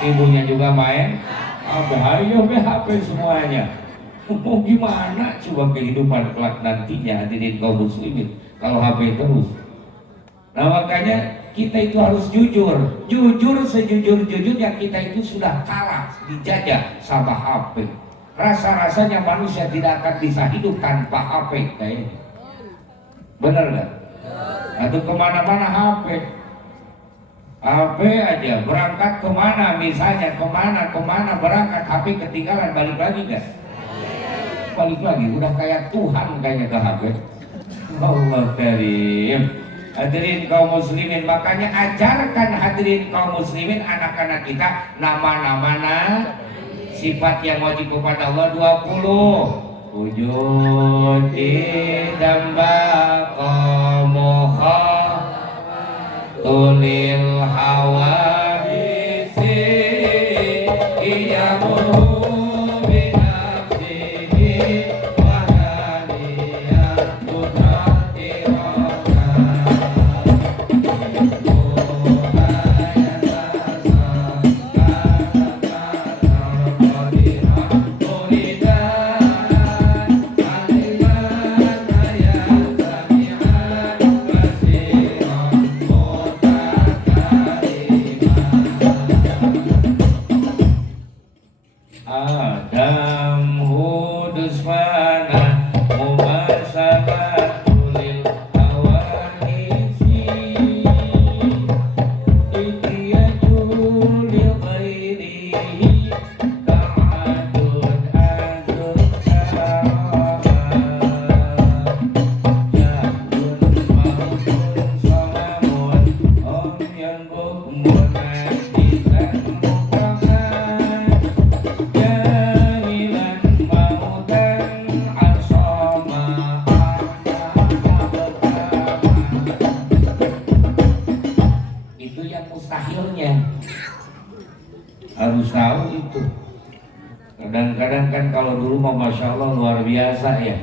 ibunya juga main. Bahaya HP semuanya. Mau gimana coba kehidupan kelak nantinya hadirin kaum muslimin kalau HP terus. Nah makanya kita itu harus jujur sejujur-jujurnya kita itu sudah kalah dijajah sama HP. Rasa-rasanya manusia tidak akan bisa hidup tanpa HP kayaknya. Bener gak? Atau kemana-mana HP aja, berangkat kemana misalnya, kemana berangkat HP ketinggalan, balik lagi gak? Balik lagi, udah kayak Tuhan kayaknya ke HP. Allah karim. Hadirin kaum muslimin, makanya ajarkan hadirin kaum muslimin anak-anak kita nama-nama sifat yang wajib kepada Allah 20. Wujud idamba qamoha tulil hawadisi iyamuhu binafsihi wahaniyat kudrati Adam hudus mana mubasabatul hawaisi itiyajul ghairihi ta'adud azud syaraha jahdun mautun salamun om yang bukmun asisan mukahan jahilan mautan asama itu yang mustahilnya harus tahu itu. Kadang-kadang kan kalau dulu mah masya Allah luar biasa ya,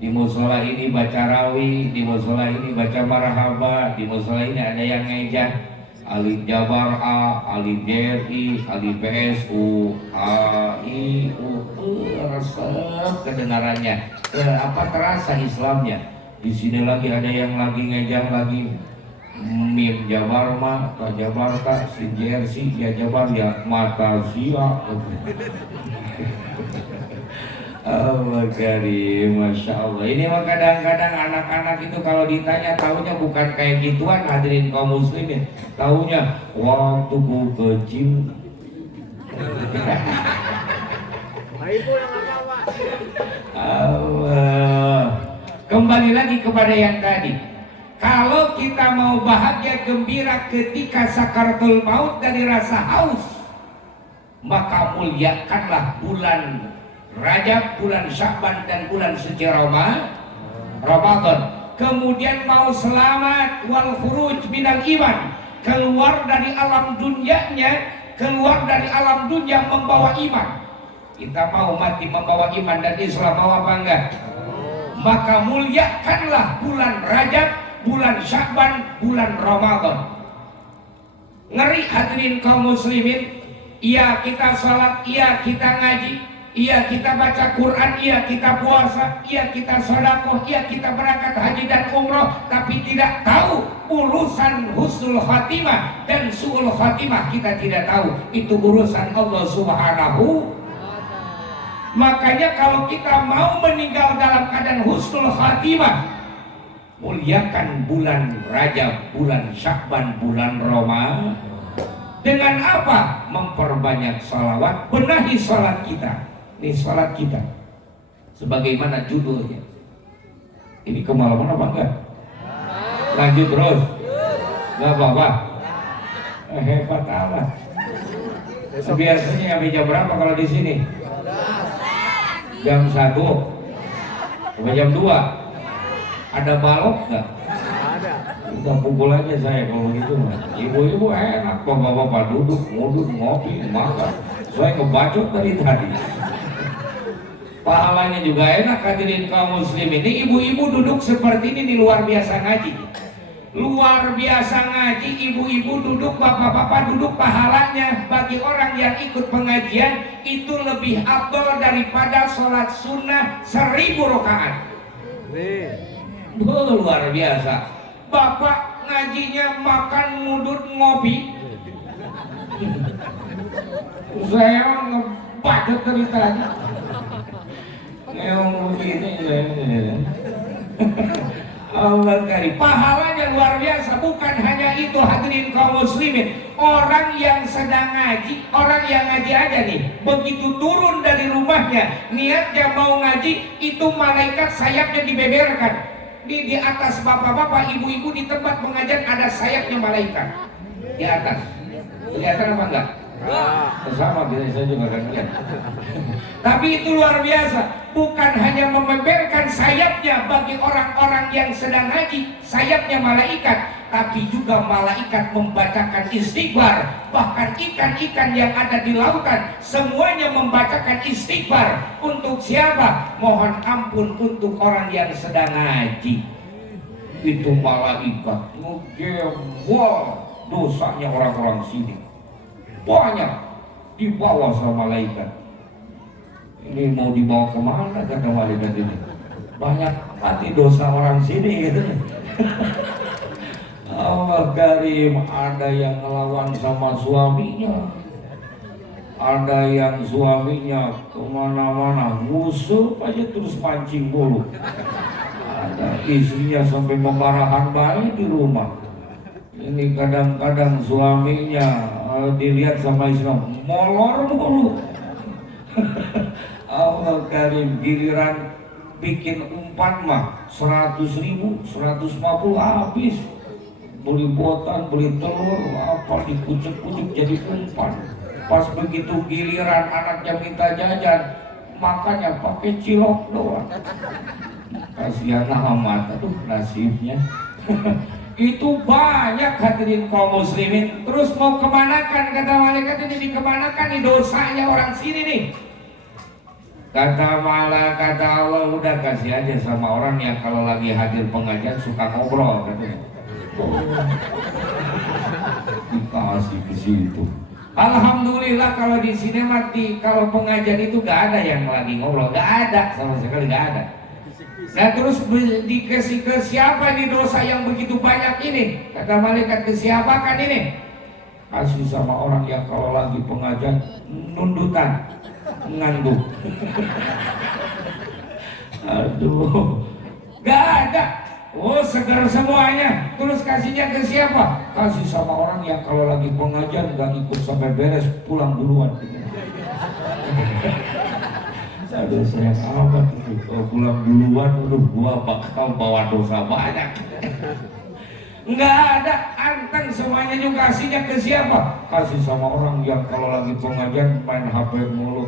di musola ini baca rawi, di musola ini baca marhaba, di musola ini ada yang ngejah alif jabar A, alif JRI, alif PSU, A, I, U, resep kedengarannya. Apa terasa Islamnya? Di sini lagi ada yang lagi ngejah lagi mim jabar ma, ta jabar ta, sin JRC, ya jabar ya mata sia. Allah karim, masya Allah. Ini mah kadang-kadang anak-anak itu kalau ditanya tahunya bukan kayak gituan hadirin kaum muslimin. Tahunya waktu ku kecil. Ibu yang apa? Allah. Kembali lagi kepada yang tadi. Kalau kita mau bahagia gembira ketika sakaratul maut dari rasa haus, maka muliakanlah bulan Rajab, bulan Sya'ban dan bulan suci Ramadan. Kemudian mau selamat wal khuruj minal iman, keluar dari alam dunianya, keluar dari alam dunia membawa iman. Kita mau mati membawa iman dan Islam, mau apa enggak? Maka muliakanlah bulan Rajab, bulan Sya'ban, bulan Ramadan. Ngeri hadirin kaum muslimin. Iya kita salat, iya kita ngaji, iya kita baca Quran, iya kita puasa, iya kita sedekah, iya kita berangkat haji dan umroh, tapi tidak tahu urusan husnul khatimah dan su'ul khatimah kita tidak tahu. Itu urusan Allah Subhanahu. Makanya kalau kita mau meninggal dalam keadaan husnul khatimah, muliakan bulan Rajab, bulan Sya'ban, bulan Ramadan. Dengan apa? Memperbanyak salawat, benahi salat kita. Ini salat kita sebagaimana judulnya. Ini kemalaman apa enggak? Lanjut terus. Enggak apa-apa. Hebat amat. Biasanya sampai jam berapa kalau di sini? Jam 1 sampai jam 2. Ada balok enggak? Ada. Udah pukul aja saya kalau gitu mah. Ibu-ibu enak, bapak-bapak duduk, nguduk, ngopi, makan. Saya ngebacot dari tadi. pahalanya juga enak. Hadirin kaum muslimin, ini ibu-ibu duduk seperti ini luar biasa ngaji. Luar biasa ngaji, ibu-ibu duduk, bapak-bapak duduk, pahalanya bagi orang yang ikut pengajian itu lebih afdol daripada sholat sunnah 1000 rakaat. Luar biasa. Bapak ngajinya makan mudut ngopi, saya ngebaca ceritanya yang begini. Allah karim, pahalanya luar biasa. Bukan hanya itu hadirin kaum muslimin, orang yang sedang ngaji, orang yang ngaji aja nih, begitu turun dari rumahnya niatnya mau ngaji, itu malaikat sayapnya dibeberkan. Di atas bapak-bapak, ibu-ibu di tempat pengajian ada sayapnya malaikat di atas. Kelihatan apa enggak? Sama saya juga kan lihat. Tapi itu luar biasa. Bukan hanya membeberkan sayapnya bagi orang-orang yang sedang ngaji, sayapnya malaikat, tapi juga malaikat membacakan istighfar. Bahkan ikan-ikan yang ada di lautan semuanya membacakan istighfar. Untuk siapa? Mohon ampun untuk orang yang sedang ngaji. Itu malaikat ngegewol dosanya orang-orang sini. Banyak dibawa sama malaikat. Ini mau dibawa kemana kata malaikat ini? Banyak mati dosa orang sini gitu. Allah karim, ada yang ngelawan sama suaminya, ada yang suaminya kemana-mana musuh aja terus pancing mulu, ada istrinya sampai memarahan bayi di rumah. Ini kadang-kadang suaminya dilihat sama istri molor mulu. Allah karim, giliran bikin umpan mah 100.000, 150 habis. Beli botan, beli telur, apa dikucuk-kucuk jadi umpan. Pas begitu giliran anaknya minta jajan, makannya pakai cilok doang. Kasihan amat, aduh nasibnya. Itu banyak hadirin kaum muslimin. Terus mau kemanakan kata malaikat ini, dikemanakan nih dosanya orang sini nih. Kata Allah, udah kasih aja sama orang yang kalau lagi hadir pengajian suka ngobrol katanya. Dikasih ke situ. Alhamdulillah kalau di sini mati, kalau pengajian itu gak ada yang lagi ngobrol, gak ada, sama sekali gak ada. Nah terus dikasih ke siapa nih dosa yang begitu banyak ini? Kata malaikat, ke siapa kan ini? Kasih sama orang yang kalau lagi pengajian nundutan, ngantuk. Aduh, gak ada. Oh segar semuanya. Terus kasihnya ke siapa? Kasih sama orang yang kalau lagi pengajian gak ikut sampai beres, pulang duluan. Aduh sayang amat itu, kalau pulang duluan, aduh gua bakal bawa dosa banyak. Nggak ada, anteng semuanya juga. Kasihnya ke siapa? Kasih sama orang yang kalau lagi pengajian main HP mulu.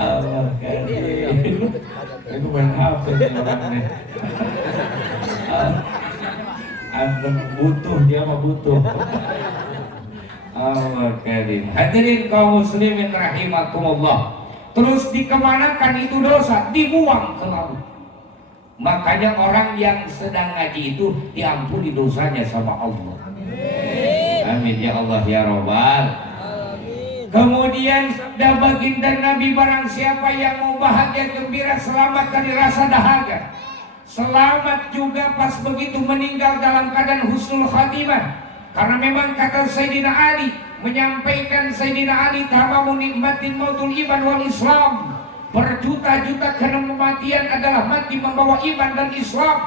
Allah itu main HP nih orangnya. Anteng butuh, dia mah butuh. Allah karim. Hadirin kaum muslimin rahimakumullah. Terus dikemanakan itu dosa? Dibuang ke laut. Makanya orang yang sedang ngaji itu diampuni dosanya sama Allah. Amin ya Allah ya Rabbal. Kemudian sabda baginda Nabi, barang siapa yang mau bahagia gembira selamat dari rasa dahaga, selamat juga pas begitu meninggal dalam keadaan husnul khatimah. Karena memang kata Sayyidina Ali, menyampaikan Sayyidina Ali, tamamu nikmatin mautul iman wal Islam. Berjuta-juta karena kematian adalah mati membawa iman dan Islam.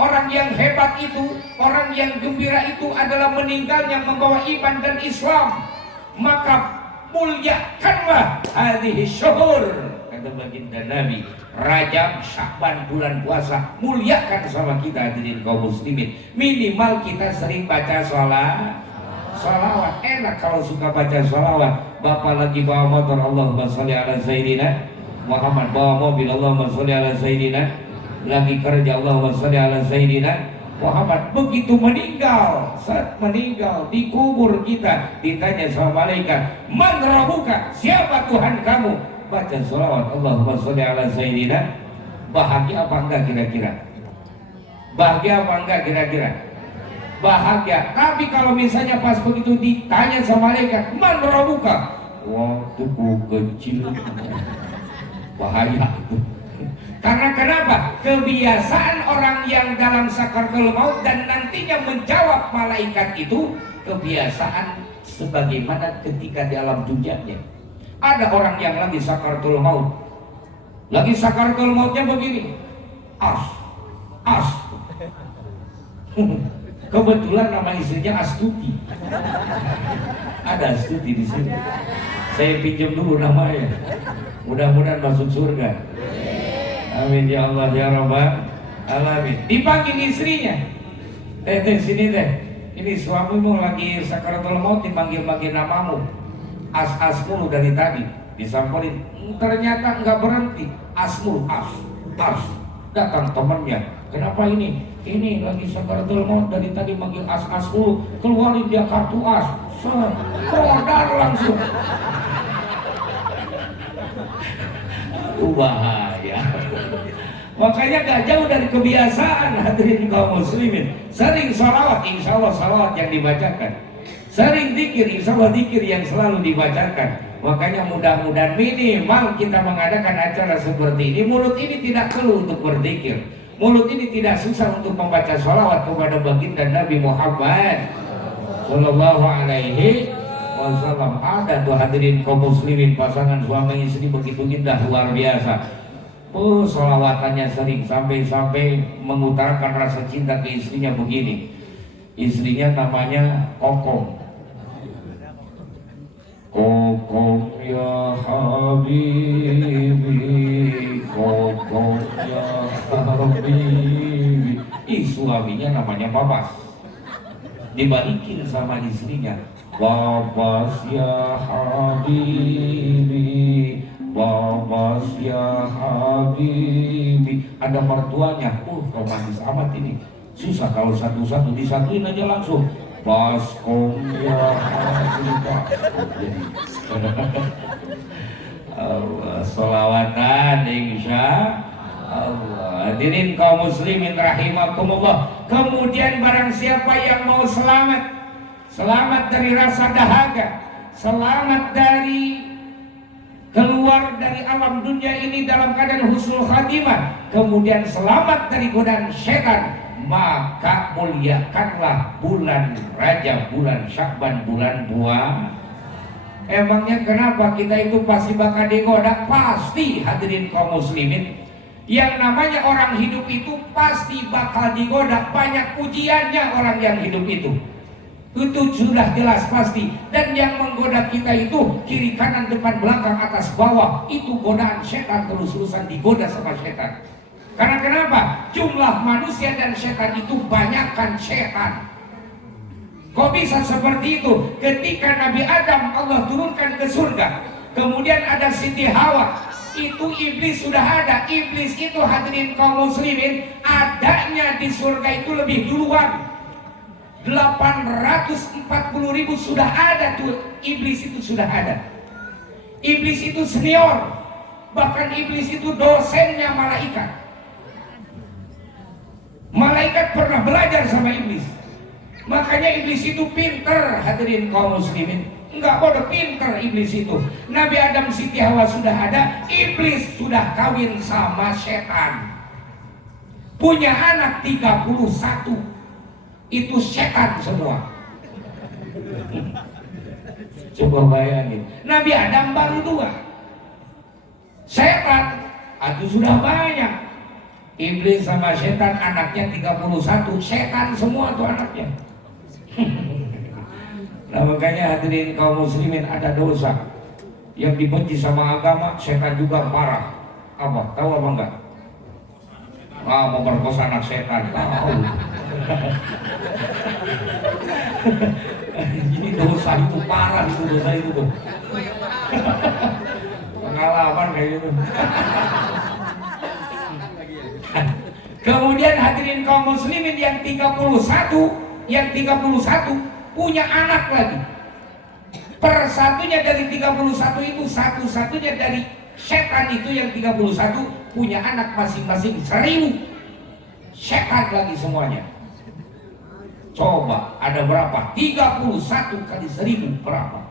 Orang yang hebat itu, orang yang gembira itu adalah meninggalnya membawa iman dan Islam. Maka muliakanlah hadhihi syuhur, kata baginda Nabi, Rajab, Sya'ban, bulan puasa, muliakan sama kita hadirin kaum muslimin. Minimal kita sering baca sholawat. Enak kalau suka baca sholawat. Bapak lagi bawa motor, Allahumma sholli ala Sayyidina Muhammad, bawa mobil, Allahumma sholli ala Sayyidina, lagi kerja, Allahumma sholli ala Sayyidina Muhammad. Begitu meninggal, saat meninggal dikubur kita, ditanya sama malaikat, man rabbuka, siapa Tuhan kamu? Baca sholawat Allahumma sholli ala sayyidina. Bahagia apa enggak kira-kira? Bahagia apa enggak kira-kira? Bahagia. Tapi kalau misalnya pas begitu ditanya sama malaikat, man rabbuka, waktu kecil, bahaya itu. Karena kenapa? Kebiasaan orang yang dalam sakaratul maut dan nantinya menjawab malaikat itu kebiasaan sebagaimana ketika di alam dunianya. Ada orang yang lagi sakaratul maut, lagi sakaratul mautnya begini, as. Kebetulan nama istrinya Astuti. Ada Astuti di sini. Saya pinjam dulu namanya. Mudah-mudahan masuk surga. Amin ya Allah ya Rabbal alamin. Dipanggil istrinya. Teh sini teh. Ini suamimu lagi sakaratul maut dipanggil-panggil namamu. As mulu dari tadi. Disamperin. Ternyata enggak berhenti. As. Datang temannya. Kenapa ini? Ini lagi sakaratul maut dari tadi manggil as mulu. Keluarin dia kartu as. Kodar langsung. Bahaya. Makanya gak jauh dari kebiasaan hadirin kaum muslimin. Sering sholawat, insya Allah sholawat yang dibacakan. Sering zikir, insya Allah zikir yang selalu dibacakan. Makanya mudah-mudahan minimal kita mengadakan acara seperti ini. Mulut ini tidak keluh untuk berzikir. Mulut ini tidak susah untuk membaca sholawat kepada baginda Nabi Muhammad Sallallahu Alaihi Wasallam. Ada tuh hadirin kaum muslimin, pasangan suami istri begitu indah, luar biasa. Sholawatannya sering sampai mengutarakan rasa cinta ke istrinya begini. Istrinya namanya Kokom. Kokom ya habibi, Kokom ya habibi. Suaminya namanya Babas. Dibalikin sama istrinya, Babas ya habibi, Babas ya habibi. Ada mertuanya. Romantis amat ini. Susah kalau satu-satu, disatuin aja langsung. Baskom ya habibi. Allah, sholawatan insya Allah. Hadirin kaum muslimin rahimakumullah. Kemudian barang siapa yang mau selamat dari rasa dahaga, selamat dari keluar dari alam dunia ini dalam keadaan husnul khatimah, kemudian selamat dari godaan setan, maka muliakanlah bulan Rajab, bulan Syakban, bulan puasa. Emangnya kenapa kita itu pasti bakal digoda? Pasti hadirin kaum muslimin. Yang namanya orang hidup itu pasti bakal digoda. Banyak ujiannya orang yang hidup itu. Itu sudah jelas pasti. Dan yang menggoda kita itu kiri kanan depan belakang atas bawah, itu godaan setan, terus-terusan digoda sama setan. Karena kenapa? Jumlah manusia dan setan itu banyakkan setan. Kok bisa seperti itu? Ketika Nabi Adam Allah turunkan ke surga, kemudian ada Siti Hawa, itu iblis sudah ada. Iblis itu hadirin kaum muslimin adanya di surga itu lebih duluan. 840.000 sudah ada tuh, iblis itu sudah ada. Iblis itu senior, bahkan iblis itu dosennya malaikat. Malaikat pernah belajar sama iblis. Makanya iblis itu pinter hadirin kaum muslimin. Enggak bodoh, pinter iblis itu. Nabi Adam Siti Hawa sudah ada, iblis sudah kawin sama setan. Punya anak 31. Itu setan semua. Coba bayangin, Nabi Adam baru 2. Setan itu sudah banyak. Iblis sama setan anaknya 31. Setan semua tuh anaknya. Nah makanya hadirin kaum muslimin, ada dosa yang dibenci sama agama, setan juga parah. Apa? Tahu apa enggak? Memperkosa anak setan. Tahu. Ini dosa itu parah, itu dosa itu tuh. Pengalaman kayak gitu. Kemudian hadirin kaum muslimin yang 31 punya anak lagi. Persatunya dari 31 itu satu-satunya dari setan itu yang 31 punya anak masing-masing 1000. Setan lagi semuanya. Coba ada berapa? 31 kali 1000 berapa?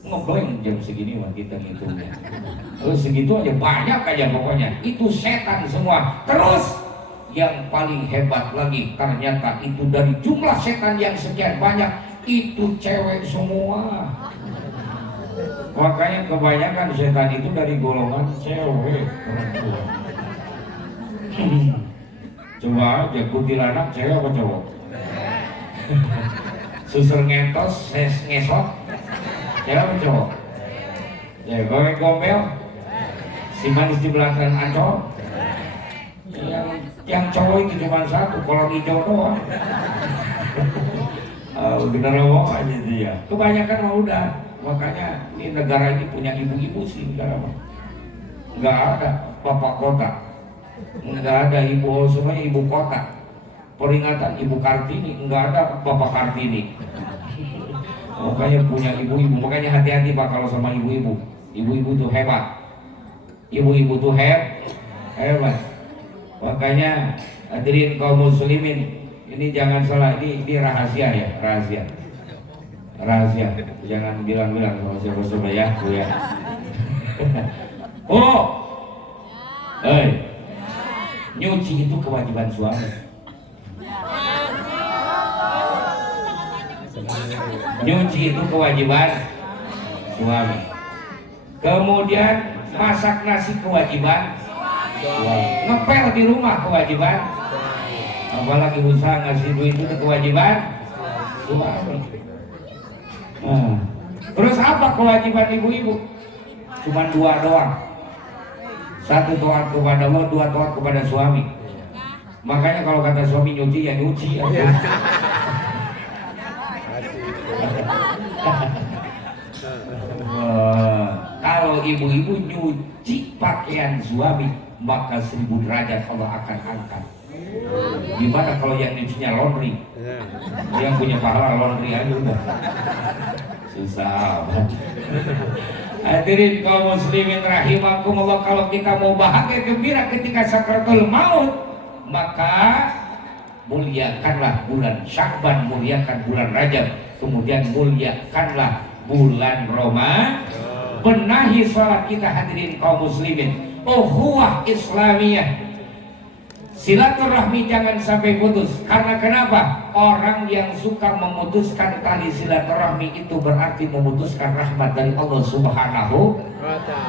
Ngeblank jam segini mah kita ngitungnya. Terus segitu aja banyak aja pokoknya. Itu setan semua. Terus yang paling hebat lagi ternyata itu dari jumlah setan yang sekian banyak itu cewek semua. Makanya kebanyakan setan itu dari golongan cewek. Coba aja kuntilanak cewek apa cowok? Susur ngentos, ngesot cewek apa cowok? Cewek gombel, si manis di belakang ancol. Yang cowok itu cuma satu, kolor hijau doang. Bener loh aja dia. Kebanyakan mah udah. Makanya ini negara ini punya ibu-ibu sih negara mah. Nggak ada bapak kota, nggak ada ibu, semuanya ibu kota. Peringatan Ibu Kartini, nggak ada Bapak Kartini. Makanya punya ibu-ibu. Makanya hati-hati Pak kalau sama ibu-ibu. Ibu-ibu tuh hebat. Ibu-ibu tuh hebat. Makanya hadirin kaum muslimin, ini jangan salah, ini rahasia ya, rahasia. Jangan bilang-bilang sama siapa-siapa ya, Bu ya. Oh, nyuci itu kewajiban suami. Nyuci itu kewajiban suami. Kemudian masak nasi kewajiban suami. Ngepel di rumah kewajiban. Apalagi usaha ngasih duit itu kewajiban suami. Nah, terus apa kewajiban ibu-ibu? Cuma 2 doang. 1 taat kepada Allah, 2 taat kepada suami. Makanya kalau kata suami nyuci ya nyuci ya. Kalau ibu-ibu nyuci pakaian suami maka 1000 derajat Allah akan angkat. Gimana kalau yang nyucinya laundry? Yang punya pahala laundry aja udah susah. Hadirin kaum muslimin rahimakumullah, kalau kita mau bahagia gembira ketika sakratul maut, maka muliakanlah bulan Sya'ban, muliakan bulan Rajab, kemudian muliakanlah bulan Ramadan. Benahi sholat kita hadirin kaum muslimin. Ukhuwah Islamiyah, silaturahmi jangan sampai putus. Karena kenapa? Orang yang suka memutuskan tali silaturahmi itu berarti memutuskan rahmat dari Allah Subhanahu.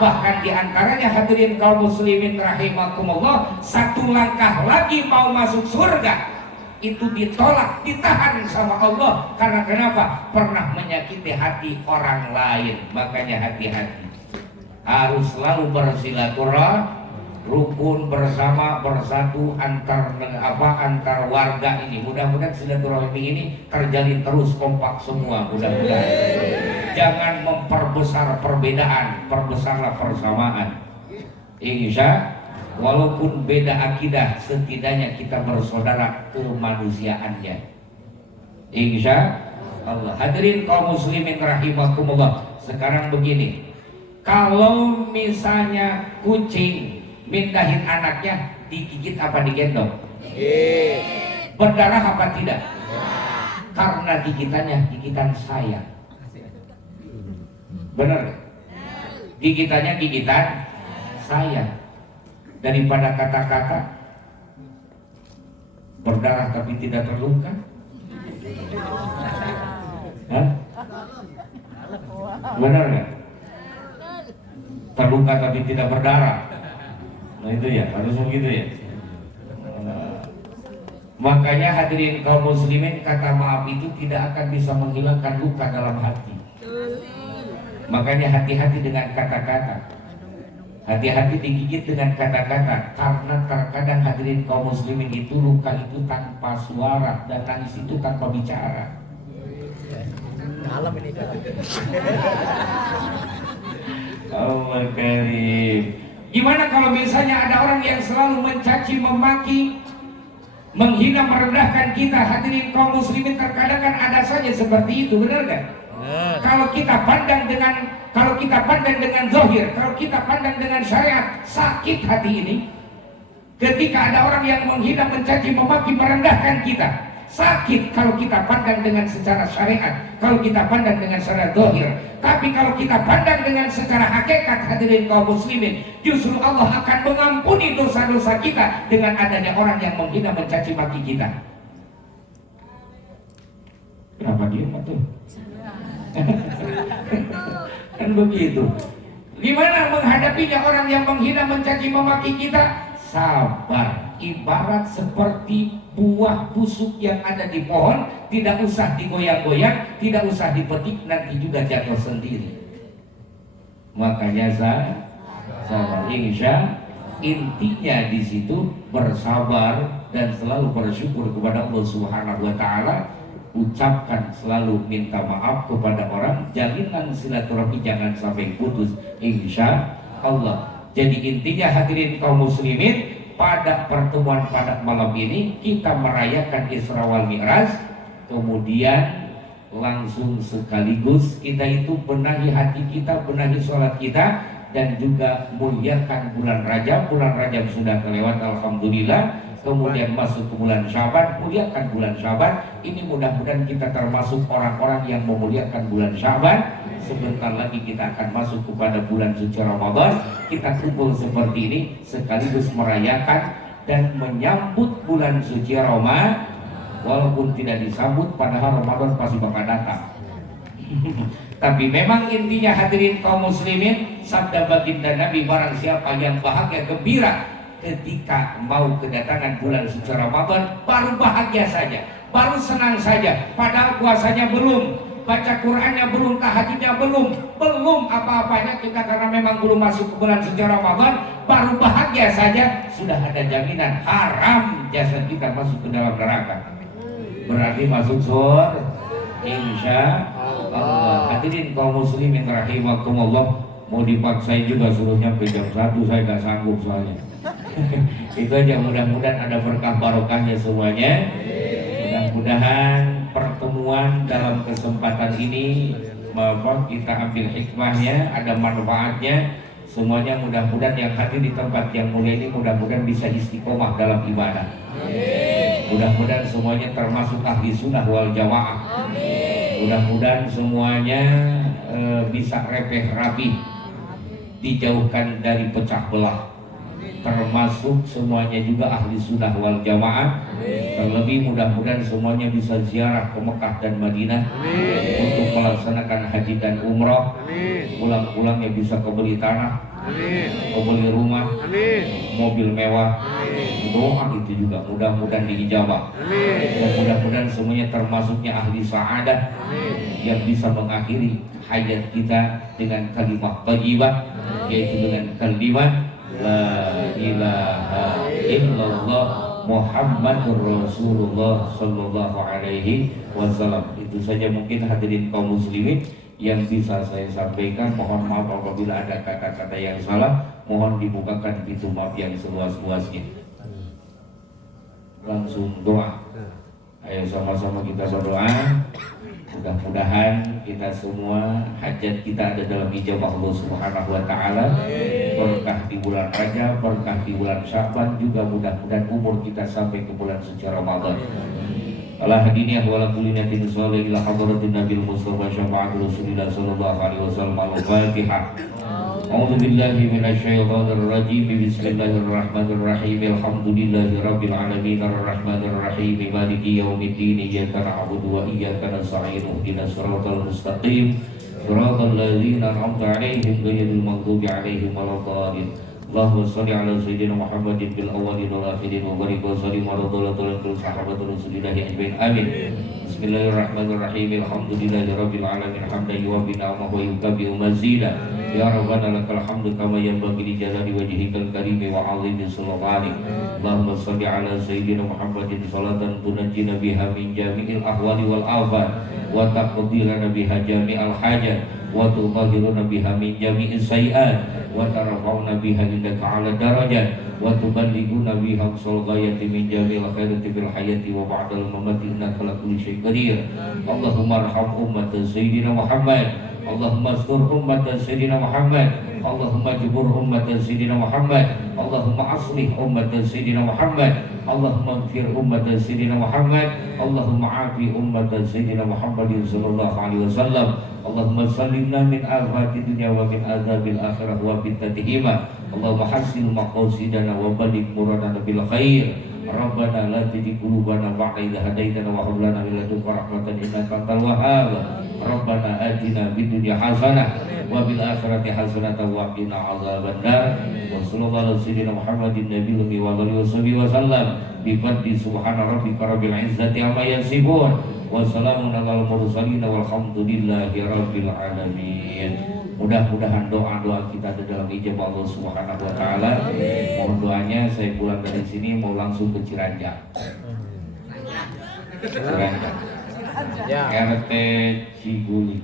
Bahkan diantaranya hadirin kaum muslimin rahimakumullah, 1 langkah lagi mau masuk surga itu ditolak, ditahan sama Allah. Karena kenapa? Pernah menyakiti hati orang lain. Makanya hati-hati, harus selalu bersilaturahmi, rukun bersama, bersatu antar warga ini. Mudah-mudahan silaturahmi ini terjalin terus, kompak semua mudah-mudahan. Jangan memperbesar perbedaan, perbesarlah persamaan. Insya walaupun beda akidah, setidaknya kita bersaudara kemanusiaannya. Insya Allah. Hadirin kaum muslimin rahimakumullah. Sekarang begini, kalau misalnya kucing mindahin anaknya, digigit apa digendong? Berdarah apa tidak? Karena gigitannya gigitan sayang. Benar? Gigitannya gigitan sayang. Daripada kata-kata berdarah tapi tidak terluka. Hah? Benar nggak? Terluka tapi tidak berdarah. Nah itu ya, harus begitu ya. Makanya hadirin kaum muslimin, kata maaf itu tidak akan bisa menghilangkan luka dalam hati. Makanya hati-hati dengan kata-kata. Hati-hati digigit dengan kata-kata, karena terkadang hadirin kaum muslimin itu luka itu tanpa suara dan tangis itu tanpa bicara. Dalam ini kan. Allah karim. Gimana kalau misalnya ada orang yang selalu mencaci, memaki, menghina, merendahkan kita? Hadirin kaum muslimin, terkadang kan ada saja seperti itu, benar kan? Kalau kita pandang dengan zahir, kalau kita pandang dengan syariat, sakit hati ini. Ketika ada orang yang menghina, mencaci, memaki, merendahkan kita, sakit kalau kita pandang dengan secara syariat, kalau kita pandang dengan secara zahir. Tapi kalau kita pandang dengan secara hakikat, hadirin kaum muslimin, justru Allah akan mengampuni dosa-dosa kita dengan adanya orang yang menghina, mencaci maki kita. Kenapa diam tuh? Kan begitu. Gimana menghadapinya orang yang menghina, mencaci memaki kita? Sabar, ibarat seperti buah busuk yang ada di pohon, tidak usah digoyang-goyang, tidak usah dipetik, nanti juga jatuh sendiri. Makanya sabar, insya intinya di situ bersabar dan selalu bersyukur kepada Allah Subhanahu wa taala. Ucapkan, selalu minta maaf kepada orang, jalinan silaturahmi jangan sampai putus, insya Allah. Jadi intinya hadirin kaum muslimin, pada pertemuan pada malam ini kita merayakan Isra wal Mi'raj, kemudian langsung sekaligus kita itu benahi hati kita, benahi sholat kita, dan juga muliakan bulan Rajab. Bulan Rajab sudah kelewat, alhamdulillah. Kemudian masuk ke bulan Syaban, muliakan bulan Syaban. Ini mudah-mudahan kita termasuk orang-orang yang memuliakan bulan Syaban. Sebentar lagi kita akan masuk kepada bulan suci Ramadan. Kita kumpul seperti ini sekaligus merayakan dan menyambut bulan suci Ramadan. Walaupun tidak disambut, padahal Ramadan pasti bakal datang. Tapi memang intinya hadirin kaum muslimin, sabda baginda Nabi, barang siapa yang bahagia gembira ketika mau kedatangan bulan suci Ramadan, baru bahagia saja, baru senang saja, padahal puasanya belum, baca Qur'annya belum, tahajudnya belum apa-apanya kita, karena memang belum masuk ke bulan suci Ramadan, baru bahagia saja, sudah ada jaminan haram jasad kita masuk ke dalam neraka. Berarti masuk surga, insya Allah. Hadirin kaum muslimin rahimakumullah, mau dipaksain juga suruh nyampe jam 1, saya gak sanggup soalnya. Itu aja, mudah-mudahan ada berkah barokahnya semuanya. Mudah-mudahan pertemuan dalam kesempatan ini kita ambil hikmahnya, ada manfaatnya semuanya. Mudah-mudahan yang hadir di tempat yang mulia ini mudah-mudahan bisa istiqomah dalam ibadah. Mudah-mudahan semuanya termasuk ahli sunnah wal jamaah. Mudah-mudahan semuanya bisa repeh rapi, dijauhkan dari pecah belah, termasuk semuanya juga ahli sunnah wal jamaah. Terlebih mudah-mudahan semuanya bisa ziarah ke Mekah dan Madinah untuk melaksanakan haji dan umrah. Pulang-pulangnya bisa kebeli tanah, kebeli rumah, mobil mewah. Doa itu juga mudah-mudahan diijabah. Dan mudah-mudahan semuanya termasuknya ahli sa'adah yang bisa mengakhiri hayat kita dengan kalimat thayyibah, yaitu dengan kalimat la ilaha illallah Muhammadur Rasulullah sallallahu alaihi wasallam. Itu saja mungkin hadirin kaum muslimin yang bisa saya sampaikan. Mohon maaf apabila ada kata-kata yang salah, mohon dibukakan pintu maaf yang seluas-luasnya. Langsung doa. Ayo sama-sama kita berdoa. Mudah-mudahan kita semua hajat kita ada dalam ijabah Allah Subhanahu wa taala. Berkah di bulan Rajab, berkah di bulan Syaban, juga mudah-mudahan umur kita sampai ke bulan suci Ramadan. Ala hadiniyah wa la kulli nabiyin shalih ila hadratin Nabil Mustafa syafa'atul Rasulillah sallallahu alaihi wasallam. Al-Fatihah. A'udzu billahi minasyaitonir rajim. Bismillahirrahmanirrahim. Alhamdulillahi rabbil alamin arrahmanir rahim maliki yaumiddin. Iyyaka na'budu wa iyyaka nasta'in. Ihdinas siratal mustaqim. Siratal ladzina an'amta 'alaihim ghairil maghdubi 'alaihim waladdallin. Allahumma shalli 'ala sayyidina Muhammadin bil awwalin wal akhirin wa barik wa sallim 'ala kulli sahabatir Rasulillah ajmain. Amin. Bismillahirrahmanirrahim. Alhamdulillahi rabbil alamin hamdan yuwaffi ni'amahu wa yukabi'u mazida. Ya Rabbana lakal hamdu kama yanbaghi li jalali wajhikal karim wa 'azimi sultanik. Allahumma shalli 'ala sayyidina Muhammadin salatan tunajjina biha min jami'il ahwali wal afat wa taqdi lana biha jami'al hajat wa tutahhiruna biha min jami'is sayiat wa tarfa'una biha indaka 'ala darajat wa tuballighuna biha aqsal ghayati min jami'il khairati fil hayati wa ba'dal mamati innaka ala kulli syai'in qadir. Allahumma arham ummat sayyidina Muhammad, Allahumma astur ummat sayyidina Muhammad, Allahumma jibur ummat sayyidina Muhammad, Allahumma aslih ummat sayyidina Muhammad, Allahumma ighfir ummat sayyidina Muhammad, Allahumma afi ummat sayyidina Muhammad sallallahu alaihi wasallam. Allahumma sallimna min afati dunya wa min adzabil akhirah wa fitnatihima. Allahumma hassil maqasidana wa baligh muradana bil khair. Rabbana la tuzigh qulubana ba'da idh hadaitana wa hab lana min ladunka rahmatan innaka antal wahhab. Rabbana atina fid dunya hasanah wa bil akhirati hasanah wa qina adzabannar. Wa sallallahu ala sayyidina Muhammadin nabiyil ummi wa alihi wasallam. Bi fadli subhana rabbika rabbil izzati amma yasifun wa salamun alal mursalin walhamdulillahi rabbil alamin. Mudah-mudahan doa-doa kita dalam ijabah Allah Subhanahu wa taala. Mohon doanya, saya pulang dari sini mau langsung ke Ciranjang. Ciranjang. RT Ciguli.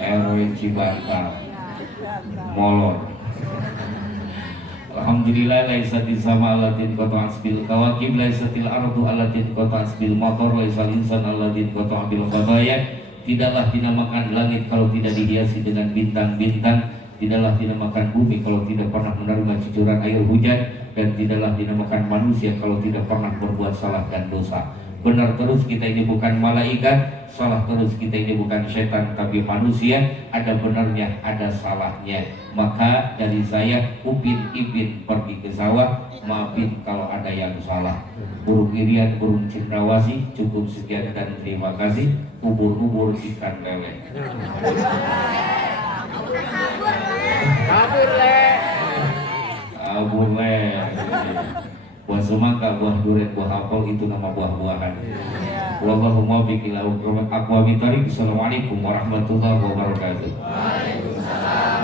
RW Cibata. Molor. Alhamdulillah laisatil sama alatin qata asbil kawakib laisatil ardu alatin qata asbil motor laisal insan alatin qata bil khataya. Tidaklah dinamakan langit kalau tidak dihiasi dengan bintang-bintang, tidaklah dinamakan bumi kalau tidak pernah menerima cucuran air hujan, dan tidaklah dinamakan manusia kalau tidak pernah berbuat salah dan dosa. Benar terus kita ini bukan malaikat, salah terus kita ini bukan setan, tapi manusia, ada benarnya, ada salahnya. Maka dari saya, Upin Ipin pergi ke sawah, maafin kalau ada yang salah. Burung irian, burung cendrawasih, cukup sekian dan terima kasih. Ubur-ubur ikan lele. Kabur le. Kabur le. Buah semangka, buah durian, buah apel itu nama buah-buahan. Wallahumma biqil aqwamit thariq. Assalamualaikum warahmatullahi wabarakatuh. Waalaikumsalam.